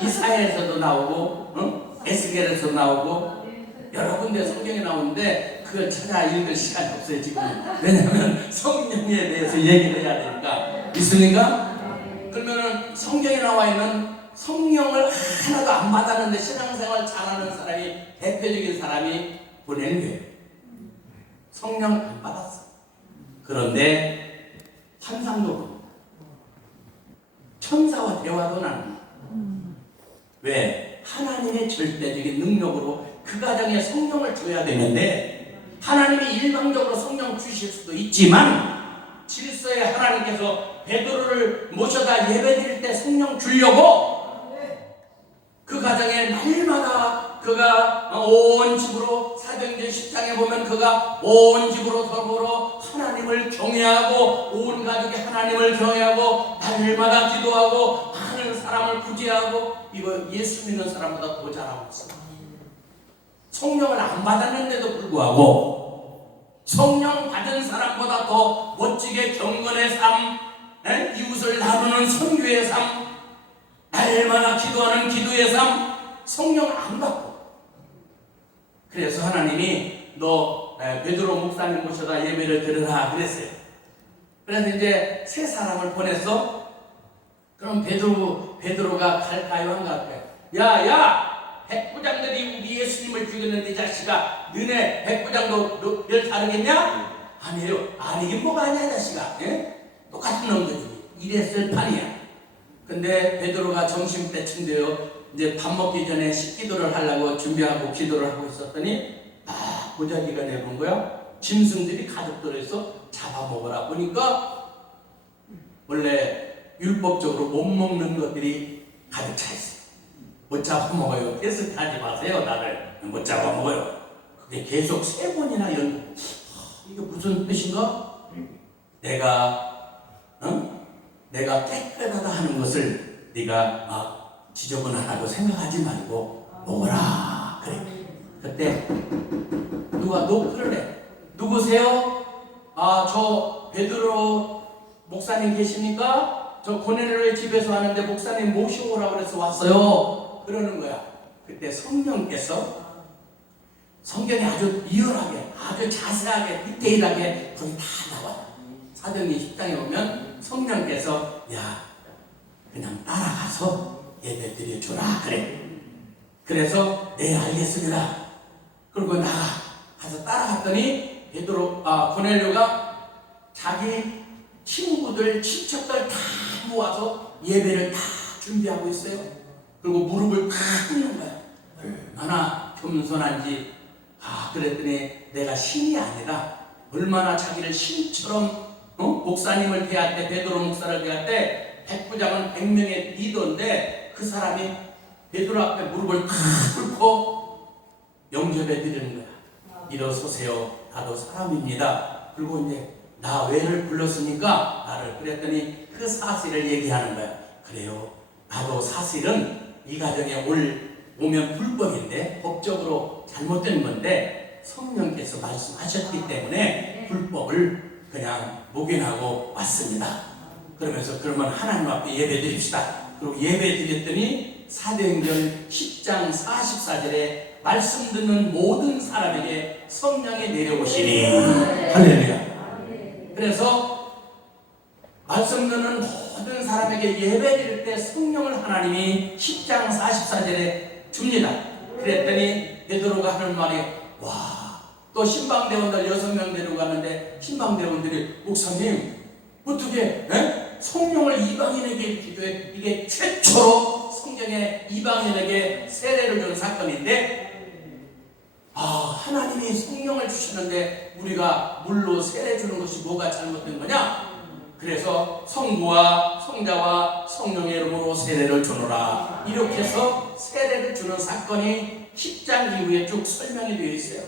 이사야에서도 나오고 에스겔에서 나오고 여러 군데 성경에 나오는데 그걸 찾아 읽을 시간이 없어요 지금. 왜냐하면 성령에 대해서 얘기를 해야 되니까. 있습니까? 그러면은 성경에 나와 있는 성령을 하나도 안 받았는데 신앙생활 잘하는 사람이, 대표적인 사람이 보낸 거예요. 성령 안 받았어. 그런데 환상도 보고 천사와 대화도 나누고. 왜? 하나님의 절대적인 능력으로 그 가정에 성령을 줘야 되는데, 하나님이 일방적으로 성령 주실 수도 있지만 질서에 하나님께서 베드로를 모셔다 예배드릴 때 성령 주려고 그 가정에 날마다 그가 온 집으로, 사도행전 10장에 보면 그가 온 집으로 더불어 하나님을 경외하고, 온 가족이 하나님을 경외하고 날마다 기도하고 많은 사람을 구제하고, 이거 예수 믿는 사람보다 더 잘하고 있어. 성령을 안 받았는데도 불구하고 성령 받은 사람보다 더 멋지게 경건의 삶, 이웃을 나누는 선교의 삶, 날마다 기도하는 기도의 삶, 성령 안 받고. 그래서 하나님이 너 베드로 목사님 모셔다 예배를 드리라 그랬어요. 그래서 이제 세 사람을 보냈어. 그럼 베드로가 갈까요 안 갈까요? 야 백부장들이 우리 예수님을 죽였는데 이 자식아, 너네 백부장도 별 다르겠냐? 아니에요. 아니긴 뭐가 아니야 자식아. 똑같은 놈들이 이랬을 판이야. 근데 베드로가 점심때쯤 되어 이제 밥 먹기 전에 식기도를 하려고 준비하고 기도를 하고 있었더니 보자기가 내본 거야. 짐승들이 가득 들어있어 잡아먹으라. 보니까 원래 율법적으로 못 먹는 것들이 가득 차 있어요. 못 잡아먹어요. 테스트하지 마세요. 나를 못 잡아먹어요. 그게 계속 3번이나 이게 무슨 뜻인가? 내가 깨끗하다 하는 것을 네가 지저분하다고 생각하지 말고 먹어라. 그래. 그때 누가 노크를 해. 누구세요? 저 베드로 목사님 계십니까? 저 고넬료의 집에서 왔는데 목사님 모셔오라고 그래서 왔어요. 그러는 거야. 그때 성령께서, 성경이 아주 리얼하게, 아주 자세하게, 디테일하게 거기 다 나와요. 사도행전 10장에 보면 성령께서 그냥 따라가서 예배 드려주라 그래. 그래서 네 알겠습니다. 그리고 가서 따라갔더니 고넬료가 자기 친구들, 친척들 다 모아서 예배를 다 준비하고 있어요. 그리고 무릎을 다 꿇는 거야. 얼마나 겸손한지. 그랬더니 내가 신이 아니라 얼마나 자기를 신처럼 목사님을 대할 때, 베드로 목사를 대할 때 백부장은 100명의 리더인데 그 사람이 베드로 앞에 무릎을 다 꿇고 영접해 드리는 거야. 일어서세요. 나도 사람입니다. 그리고 이제 나 왜를 불렀으니까 나를. 그랬더니 그 사실을 얘기하는 거야. 그래요. 나도 사실은 이 가정에 오면 불법인데, 법적으로 잘못된 건데 성령께서 말씀하셨기 때문에 불법을 그냥 묵인하고 왔습니다. 그러면서 그러면 하나님 앞에 예배 드립시다. 그리고 예배 드렸더니 사도행전 10장 44절에 말씀 듣는 모든 사람에게 성령이 내려오시니 할렐루야. 그래서 말씀 듣는 모든 사람에게 예배드릴 때 성령을 하나님이 10장 44절에 줍니다. 그랬더니 베드로가 하는 말이 와, 또 신방대원들 6명 데려가는데 신방대원들이 목사님 어떻게 성령을 이방인에게 기도해? 이게 최초로 성경에 이방인에게 세례를 준 사건인데 하나님이 성령을 주시는데 우리가 물로 세례 주는 것이 뭐가 잘못된 거냐? 그래서 성부와 성자와 성령의 이름으로 세례를 주노라. 이렇게 해서 세례를 주는 사건이 10장 이후에 쭉 설명이 되어 있어요.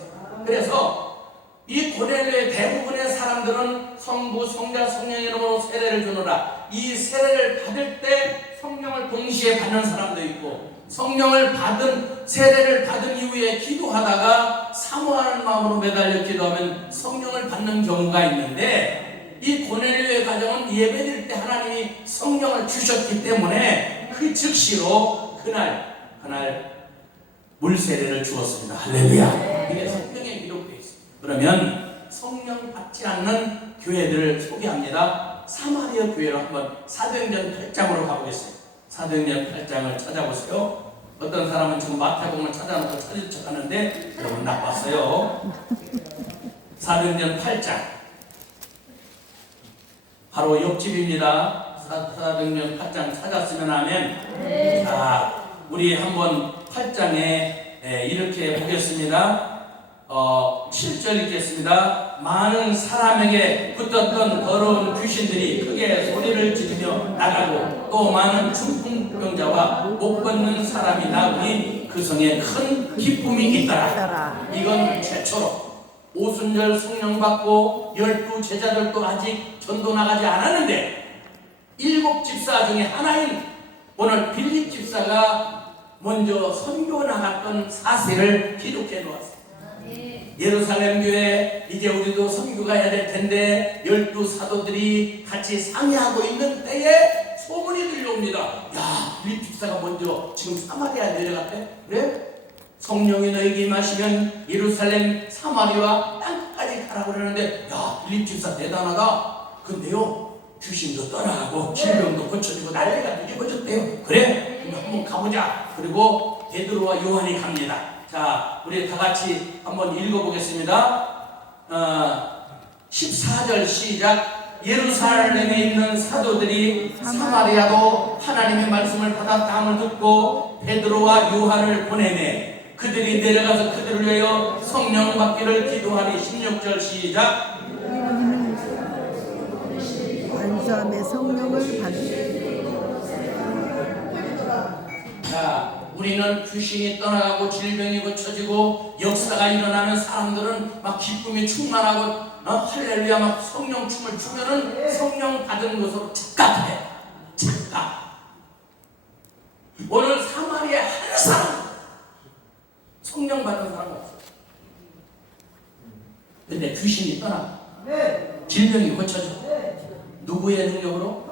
그래서 이 고넬료의 대부분의 사람들은 성부, 성자, 성령의 이름으로 세례를 주노라. 이 세례를 받을 때 성령을 동시에 받는 사람도 있고 성령을 받은 세례를 받은 이후에 기도하다가 사모하는 마음으로 매달려 기도하면 성령을 받는 경우가 있는데 이 고넬료의 가정은 예배드릴 때 하나님이 성령을 주셨기 때문에 그 즉시로 그날 물세례를 주었습니다. 할렐루야. 이게 성경에 기록되어 있습니다. 그러면 성령 받지 않는 교회들을 소개합니다. 사마리아 교회로 한번 사도행전 8장으로 가보겠습니다. 사도행전 8장을 찾아보세요. 어떤 사람은 지금 마태복음을 찾아놓고 찾을 척 하는데 여러분 나빴어요. 사도행전 8장 바로 옆집입니다. 사도행전 8장 찾았으면 하면 자, 우리 한번 8장에 이렇게 보겠습니다. 7절 읽겠습니다. 많은 사람에게 붙었던 더러운 귀신들이 크게 소리를 지르며 나가고 또 많은 중풍병자와 못 걷는 사람이 나오니 그 성에 큰 기쁨이 있더라. 이건 최초로 오순절 성령 받고 12 제자들도 아직 전도 나가지 않았는데 7 집사 중에 하나인 오늘 빌립 집사가 먼저 선교 나갔던 사실을 기록해 놓았습니다. 예루살렘 교회 이제 우리도 선교 가야 될 텐데 12 사도들이 같이 상의하고 있는 때에 소문이 들려옵니다. 야, 빌립 집사가 먼저 지금 사마리아 내려갔대? 그래? 성령이 너에게 임하시면 예루살렘 사마리아 땅까지 가라고 그러는데 야, 빌립 집사 대단하다. 근데요 귀신도 떠나가고 질병도 고쳐지고 난리가 뒤집어졌대요. 그래? 그럼 한번 가보자. 그리고 베드로와 요한이 갑니다. 자, 우리 다 같이 한번 읽어보겠습니다. 14절 시작. 예루살렘에 있는 사도들이 사마리아도 하나님의 말씀을 받았다함을 듣고 베드로와 요한을 보내매 그들이 내려가서 그들을 위하여 성령 받기를 기도하니 16절 시작. 안수함의 성령을 받으시고 자, 우리는 귀신이 떠나가고 질병이 고쳐지고 역사가 일어나면 사람들은 막 기쁨이 충만하고 할렐루야 막 성령 춤을 추면은 성령 받은 것으로 착각해. 착각. 오늘 사마리아 한 사람 성령 받은 사람 없어. 근데 귀신이 떠나. 질병이 고쳐져. 누구의 능력으로?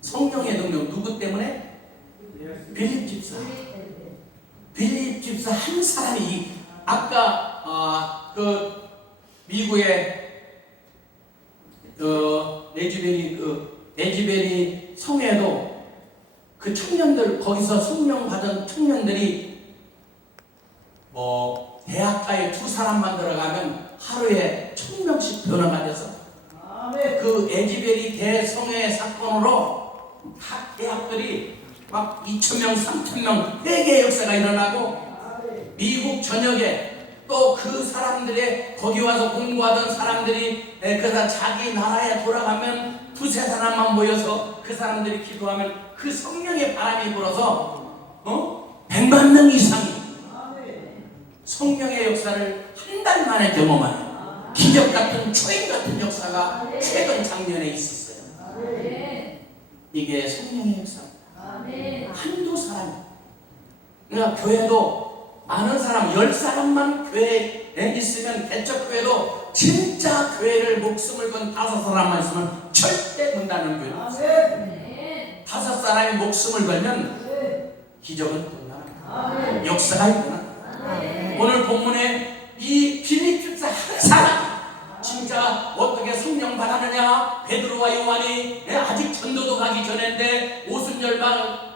성령의 능력. 누구 때문에? 빌립 집사. 빌립 집사 한 사람이 아까 그 미국의 에즈베리 성에도 그 청년들 거기서 성령 받은 청년들이 대학가에 2사람만 들어가면 하루에 1000명씩 변화가 돼서 그 에즈베리 대성의 사건으로 각 대학들이 막 2000명, 3000명 회개 역사가 일어나고 미국 전역에 또 그 사람들의 거기 와서 공부하던 사람들이 그다 자기 나라에 돌아가면 2-3사람만 모여서 그 사람들이 기도하면 그 성령의 바람이 불어서 100만 명 이상이 성령의 역사를 한 달 만에 경험하는 기적 같은 초인 같은 역사가 최근 작년에 있었어요. 이게 성령의 역사입니다. 한두 사람. 그러니까 교회도 많은 사람 10사람만 교회에 있으면 개척교회도 진짜 교회를 목숨을 건 5사람만 있으면 절대 문 닫는 교회. 5사람이 목숨을 걸면 기적은 일어납니다. 역사가 일어납니다. 오늘 본문에 이 빌립 집사 한 사람 진짜 어떻게 성령 받았느냐? 베드로와 요한이 아직 전도도 가기 전인데 오순절방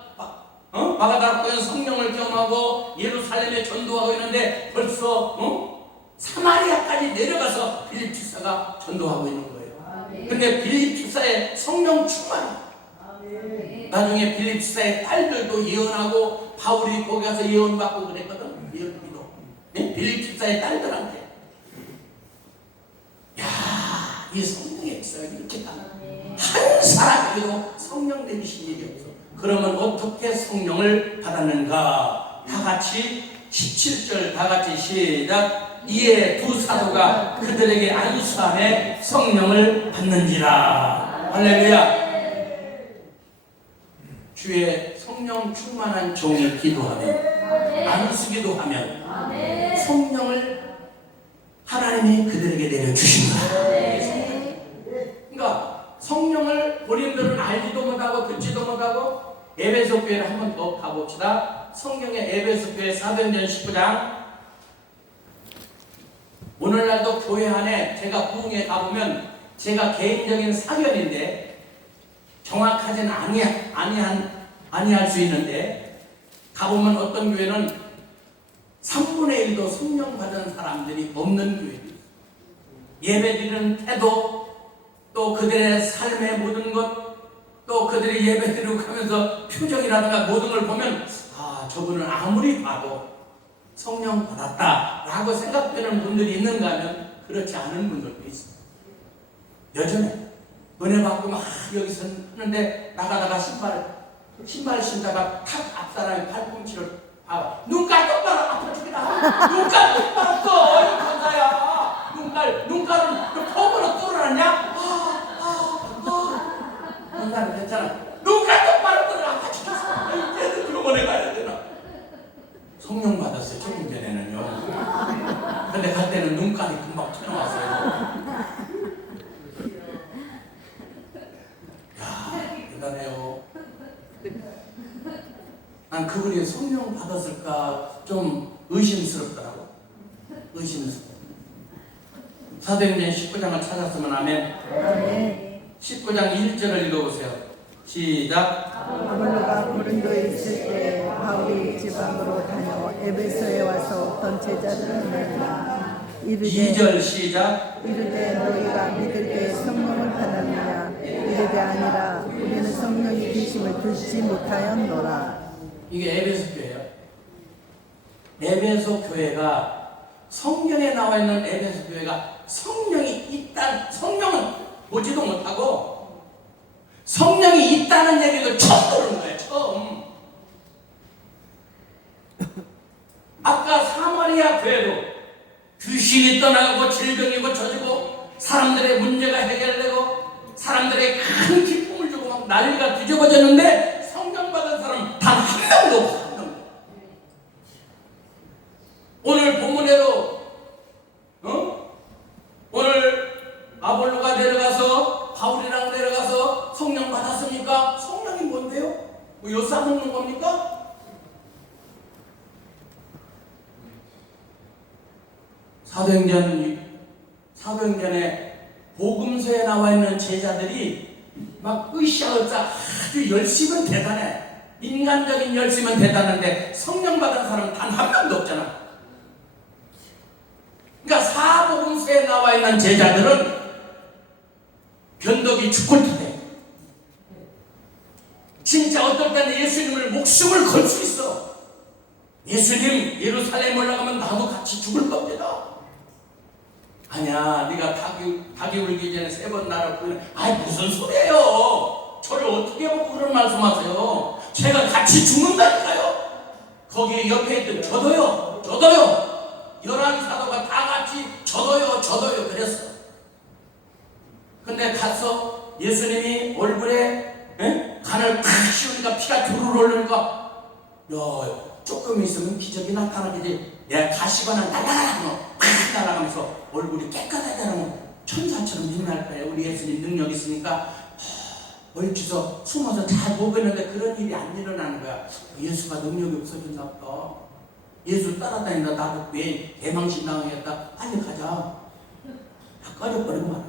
마가다락방에 성령을 경험하고 예루살렘에 전도하고 있는데 벌써 사마리아까지 내려가서 빌립 집사가 전도하고 있는 거예요. 근데 빌립 집사의 성령 충만, 나중에 빌립 집사의 딸들도 예언하고 바울이 거기 가서 예언받고 그랬거든. 예언기도 빌립 집사의 딸들한테. 야, 이 성령의 역사가 이렇게 한 사람에게도 성령 내리신 일이 없어. 그러면 어떻게 성령을 받았는가? 다 같이 17절 다 같이 시작. 이에 두 사도가 그들에게 안수함에 성령을 받는지라. 할렐루야. 주의 성령 충만한 종이 기도하면, 안수기도 하면 성령을 하나님이 그들에게 내려주십니다. 그러니까 성령을 본인들은 알지도 못하고 듣지도 못하고. 에베소 교회를 한 번 더 가봅시다. 성경의 에베소 교회 사도행전 19장. 오늘날도 교회 안에 제가 부흥에 가보면 제가 개인적인 사견인데 정확하지는 아니할 수 있는데, 가보면 어떤 교회는 3분의 1도 성령 받은 사람들이 없는 교회들, 예배드리는 태도, 또 그들의 삶의 모든 것, 또 그들이 예배드리고 하면서 표정이라든가 모든 걸 보면 저분은 아무리 봐도 성령 받았다 라고 생각되는 분들이 있는가 하면 그렇지 않은 분들도 있어요. 여전해 은혜 받고 막 여기 서는데 나가다가 신발 신다가 탁 앞사람이 팔꿈치를 봐봐. 눈깔 똑바로 아파 죽겠다. 눈깔 똑바로 떠. 이 천사야. 눈깔은 폼으로 뚫어놨냐? 눈깔은 괜찮아. 눈깔 똑바로 떠. 아파 죽겠어. 이때는 병원에 가야 되나? 성령 받았어요. 조금 전에는요. 근데 갈 때는 눈깔이 금방 튀어나왔어요. 대단해요. 난 그분이 성령 받았을까 좀 의심스럽더라고. 의심스러워. 사도행전 19장을 찾았으면 아멘. 19장 1절을 읽어보세요. 시작. 아볼로가 고린도에 있을 때 바울이 지방으로 다녀 에베소에 와서 어떤 제자들을 만나 이르되 2절 시작. 이르되 너희가 믿을 때 성령을 받았느냐? 이르되 아니라 우리는 성령이 계심을 듣지 못하였노라. 이게 에베소 교회예요. 에베소 교회가 성경에 나와 있는 에베소 교회가 성령이 있다, 성령은 보지도 못하고 성령이 있다는 얘기도 처음 들은 거예요. 처음. 아까 사마리아 교회도 귀신이 떠나가고 질병이 고쳐지고 사람들의 문제가 해결되고 사람들의 큰 기쁨을 주고 막 난리가 뒤집어졌는데 성령 받은 사람 단 한 명도 없어. 한 명도. 오늘 본문에도 오늘 아볼로가 내려가서 바울이랑 내려가서 성령 받았습니까? 성령이 뭔데요? 뭐 엿사 먹는 겁니까? 사도행전에 복음서에 나와 있는 제자들이 막 으쌰으쌰 아주 열심은 대단해. 인간적인 열심은 대단한데 성령 받은 사람은 단 한 명도 없잖아. 그러니까 사복음서에 나와 있는 제자들은 변덕이 죽을 텐데 진짜 어떨 때는 예수님을 목숨을 걸 수 있어. 예수님 예루살렘 올라가면 나도 같이 죽을 겁니다. 아니야, 네가 닭이 울기 전에 3번 나를 부르는. 아이 무슨 소리예요? 저를 어떻게 보고 그런 말씀하세요? 제가 같이 죽는다니까요. 거기 옆에 있던 저도요 11사도가 다 같이 저도요 그랬어. 근데 가서 예수님이 얼굴에 간을 탁 씌우니까 피가 주르르 흐르니까 조금 있으면 기적이 나타나겠지. 내가 가시거나 팍 날아가면서 얼굴이 깨끗하다는 천사처럼 빛날 거예요. 우리 예수님 능력 있으니까 멀리서 숨어서 잘 보고 있는데 그런 일이 안 일어나는 거야. 예수가 능력이 없어졌나 보다. 예수 따라다니다 나도 왜 대망신 당하겠다. 빨리 가자. 꺼져버린 거야.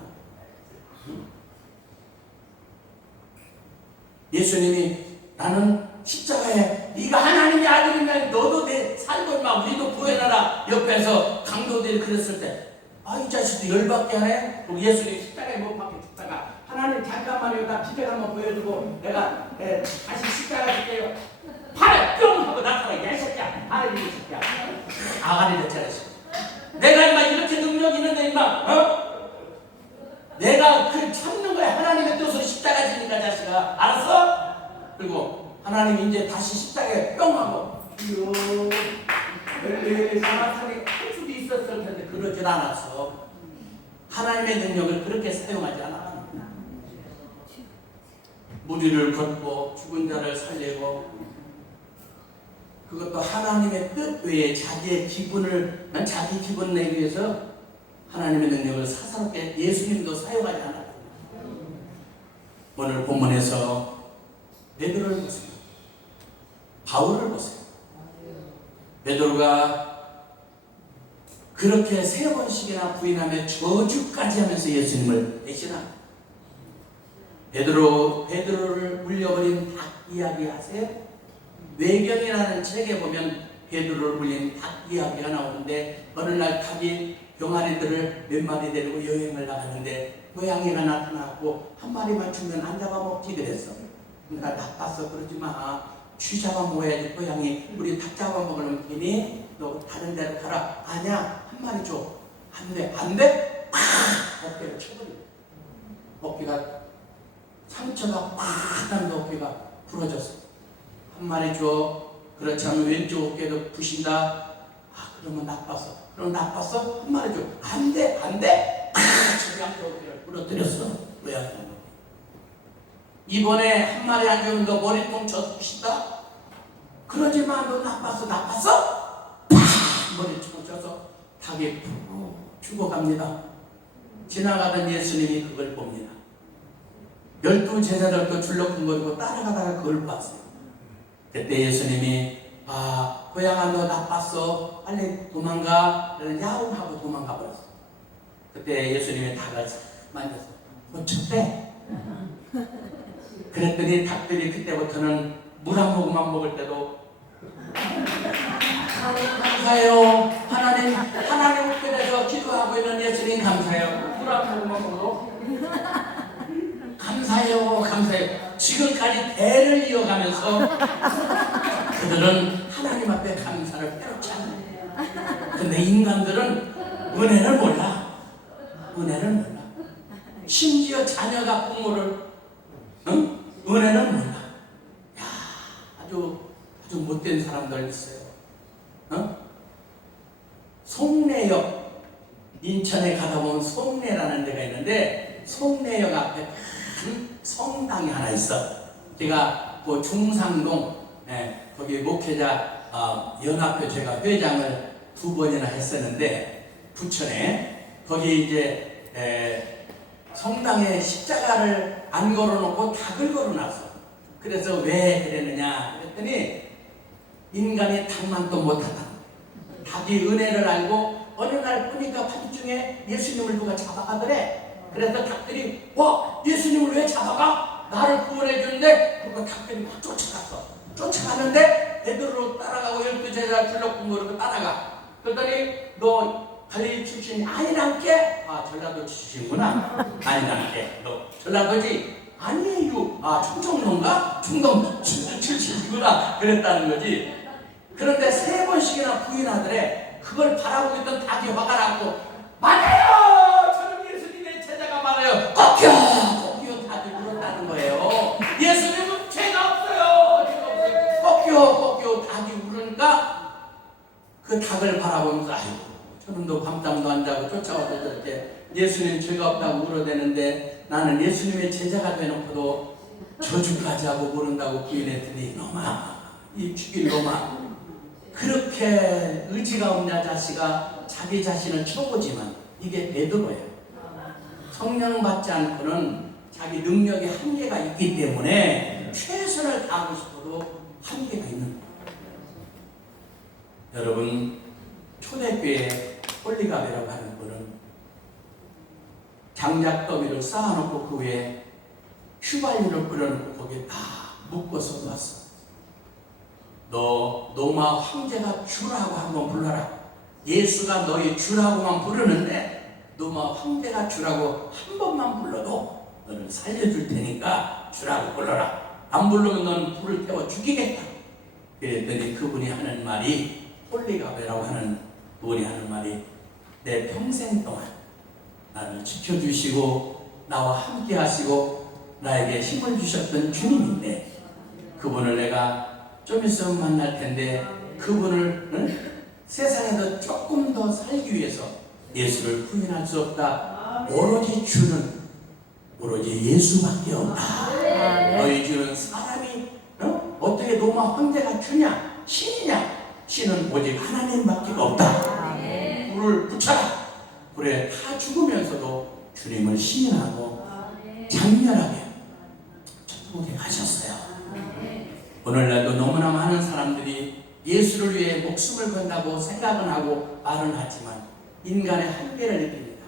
예수님이 나는 십자가에 네가 하나님의 아들이면 너도 내 살고 임마 우리도 구해놔라 옆에서 강도들이 그랬을 때 아 이 자식도 열받게 하네. 그럼 예수님이 십자가에 못 박혀 죽다가 하나님 잠깐만요 나 기적 한번 보여주고 내가 다시 십자가 줄게요. 팔에 뿅 하고 나타나 야 새끼야 아니 이 새끼야 아가리를 차렸어. 내가 임마 이렇게 능력 있는데 임마 내가 그 참는 거야. 하나님의 뜻으로 십자가 지니까 자식아 알았어? 그리고 하나님 이제 다시 십자가에 뿅 하고 사마살이 할 수도 있었을 텐데 그러질 않았어. 하나님의 능력을 그렇게 사용하지 않아. 무리를 걷고 죽은 자를 살리고 그것도 하나님의 뜻 외에 자기 기분 내기 위해서 하나님의 능력을 사사롭게 예수님도 사용하지 않았다. 오늘 본문에서 베드로를 보세요. 바울을 보세요. 베드로가 그렇게 3번씩이나 부인하며 저주까지 하면서 예수님을 대신합니다. 베드로를 물려버린 닭 이야기 아세요? 외경이라는 책에 보면 베드로를 물린 닭 이야기가 나오는데 어느 날 닭이 병아리들을 몇 마리 데리고 여행을 나갔는데 고양이가 나타나고 한 마리만 주면 안 잡아먹지 그랬어. 그러니까 나빴어. 그러지 마. 쥐 잡아먹어야지. 고양이 우리 닭 잡아먹으면 괜히 너 다른 데로 가라. 아니야. 한 마리 줘. 안 돼. 안 돼? 팍! 어깨를 쳐버려. 어깨가 상처가 팍 나는데 어깨가 부러졌어. 한 마리 줘. 그렇지 않으면 왼쪽 어깨도 부신다. 아 그러면 나빴어. 그럼 나빴어? 한 마리 줘. 안 돼. 안 돼? 저기 한쪽 어깨를 부러뜨렸어. 고양이. 이번에 한 마리 안 주면 너 머리통 젖부신다? 그러지 마. 너 나빴어. 팍! 머리통 젖어 닭이 푹 죽어갑니다. 지나가던 예수님이 그걸 봅니다. 12 제자들도 줄렁쿵거리고 따라가다가 그걸 봤어요. 그때 예수님이 고양아 너 나빴어. 빨리 도망가. 그래서 야옹 하고 도망가 버렸어. 그때 예수님이 닭을 만져서 고쳤대. 그랬더니 닭들이 그때부터는 물 한 모금만 먹을 때도 감사해요. 하나님 앞에서 기도하고 있는 예수님 감사해요. 물 한 모금만 먹어도 감사해요. 지금까지 대를 이어가면서 그들은 하나님 앞에 감사를 빼놓지 않아요. 근데 인간들은 은혜를 몰라. 심지어 자녀가 부모를 은혜는 몰라. 야, 아주 못된 사람들 있어요. 송내역 인천에 가다 보면 송내라는 데가 있는데 송내역 앞에 큰 성당이 하나 있어. 제가 그 중상동 거기 목회자 연합회 제가 회장을 2번이나 했었는데 부천에 거기 이제 성당에 십자가를 안 걸어놓고 닭을 걸어놨어. 그래서 왜 그랬느냐 그랬더니 인간이 닭만 또 못하다. 닭이 은혜를 알고 어느 날 보니까 밤중에 예수님을 누가 잡아가더래. 그래서 닭들이 예수님을 왜 잡아가? 나를 구원해 주는데 그리고 닭들이 막 쫓아가는데 베드로 따라가고 12 제자 줄렁쿵거리고 따라가. 그러더니 너 갈릴리 출신이 아니란께? 전라도 출신이구나. 아니란께. 너 전라도지? 아니에요. 충청도인가? 충청 출신이구나. 그랬다는 거지. 그런데 3번씩이나 부인하더래. 그걸 바라보고 있던 닭이 화가 났고 맞아요! 저는 예수님의 제자가 말해요. 꺾여 닭이 울었다는 거예요. 예수님은 죄가 없어요. 꺾여 닭이 울으니까 그 닭을 바라보면서 저는 너 밤잠도 안 자고 쫓아와서 저렇게 예수님 죄가 없다고 울어대는데 나는 예수님의 제자가 되놓고도 저주까지 하고 모른다고 부인했더니 이놈아 이 죽일 놈아 그렇게 의지가 없냐 자식아. 자기 자신을 쳐보지만 이게 베드로예요. 성령 받지 않고는 자기 능력에 한계가 있기 때문에 최선을 다하고 싶어도 한계가 있는 거예요. 여러분 초대교회 홀리가베라고 하는 분은 약더미를 쌓아놓고 그 위에 휘발유를 뿌려놓고 거기에 다 묶어서 놨어. 너 로마 황제가 주라고 한번 불러라. 예수가 너희 주라고만 부르는데 로마 황제가 주라고 한 번만 불러도 너를 살려줄 테니까 주라고 불러라. 안 부르면 너는 불을 태워 죽이겠다. 그랬더니 그분이 하는 말이, 홀리가베라고 하는 분이 하는 말이, 내 평생 동안 나를 지켜주시고 나와 함께 하시고 나에게 힘을 주셨던 주님인데 그분을 내가 좀 있으면 만날 텐데 그분을 세상에서 조금 더 살기 위해서 예수를 부인할 수 없다. 오로지 주는 오로지 예수밖에 없다. 너희 주는 사람이 어떻게 로마 황제가 주냐? 신이냐? 신은 오직 하나님밖에 없다. 불을 붙여라. 불에 타 죽으면서도 주님을 시인하고 장렬하게 고백하셨어요. 오늘날도 너무나 많은 사람들이 예수를 위해 목숨을 건다고 생각은 하고 말은 하지만 인간의 한계를 느낍니다.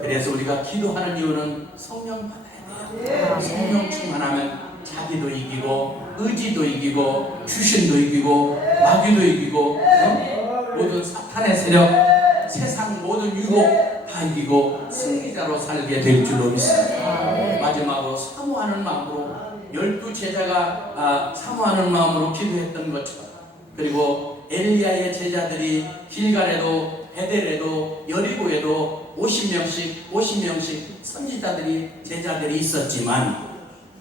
그래서 우리가 기도하는 이유는 성령 받아야 돼요. 성령 충만하면 자기도 이기고 의지도 이기고 귀신도 이기고 마귀도 이기고 모든 사탄의 세력, 세상 모든 유혹 다 이기고 승리자로 살게 될 줄로 믿습니다. 마지막으로 사모하는 마음으로 12제자가 사모하는 마음으로 기도했던 것처럼, 그리고 엘리야의 제자들이 길갈에도 베델에도 여리고에도 50명씩 선지자들이 제자들이 있었지만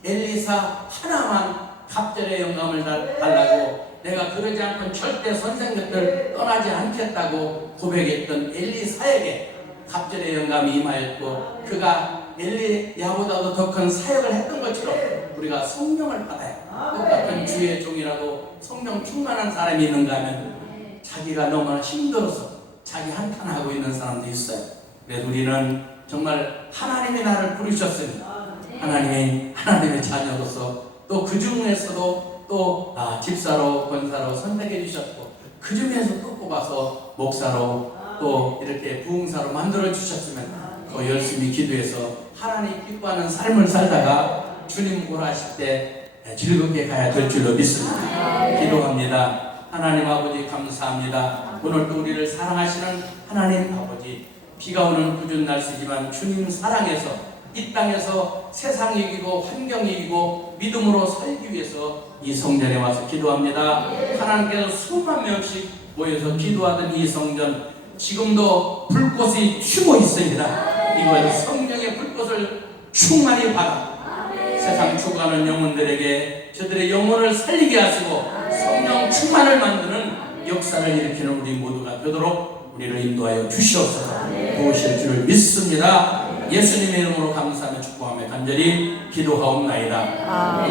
엘리사 하나만 갑절의 영감을 달라고, 내가 그러지 않고는 절대 선생님들 떠나지 않겠다고 고백했던 엘리사에게 갑절의 영감이 임하였고 그가 엘리야보다도 더 큰 사역을 했던 것처럼 우리가 성령을 받아야 똑같은 주의 종이라도 성령 충만한 사람이 있는가 하면 자기가 너무나 힘들어서 자기 한탄하고 있는 사람도 있어요. 그래서 우리는 정말 하나님이 나를 부르셨으니 하나님의 자녀로서 또 그 중에서도 또 집사로 권사로 선택해 주셨고 그 중에서 또 뽑아서 목사로 또 이렇게 부흥사로 만들어 주셨으면 더 열심히 기도해서 하나님 기뻐하는 삶을 살다가 주님 보라하실 때 즐겁게 가야 될 줄로 믿습니다. 기도합니다. 하나님 아버지 감사합니다. 오늘도 우리를 사랑하시는 하나님 아버지, 비가 오는 궂은 날씨지만 주님 사랑해서 이 땅에서 세상 이기고 환경 이기고 믿음으로 살기 위해서 이 성전에 와서 기도합니다. 하나님께서 수만 명씩 모여서 기도하던 이 성전, 지금도 불꽃이 튀고 있습니다. 이걸 성령의 불꽃을 충만히 받아 세상 죽어가는 영혼들에게 저들의 영혼을 살리게 하시고 성령 충만을 만드는 역사를 일으키는 우리 모두가 되도록 우리를 인도하여 주시옵소서. 도우실 줄 믿습니다. 예수님의 이름으로 감사하며 축복하며 간절히 기도하옵나이다.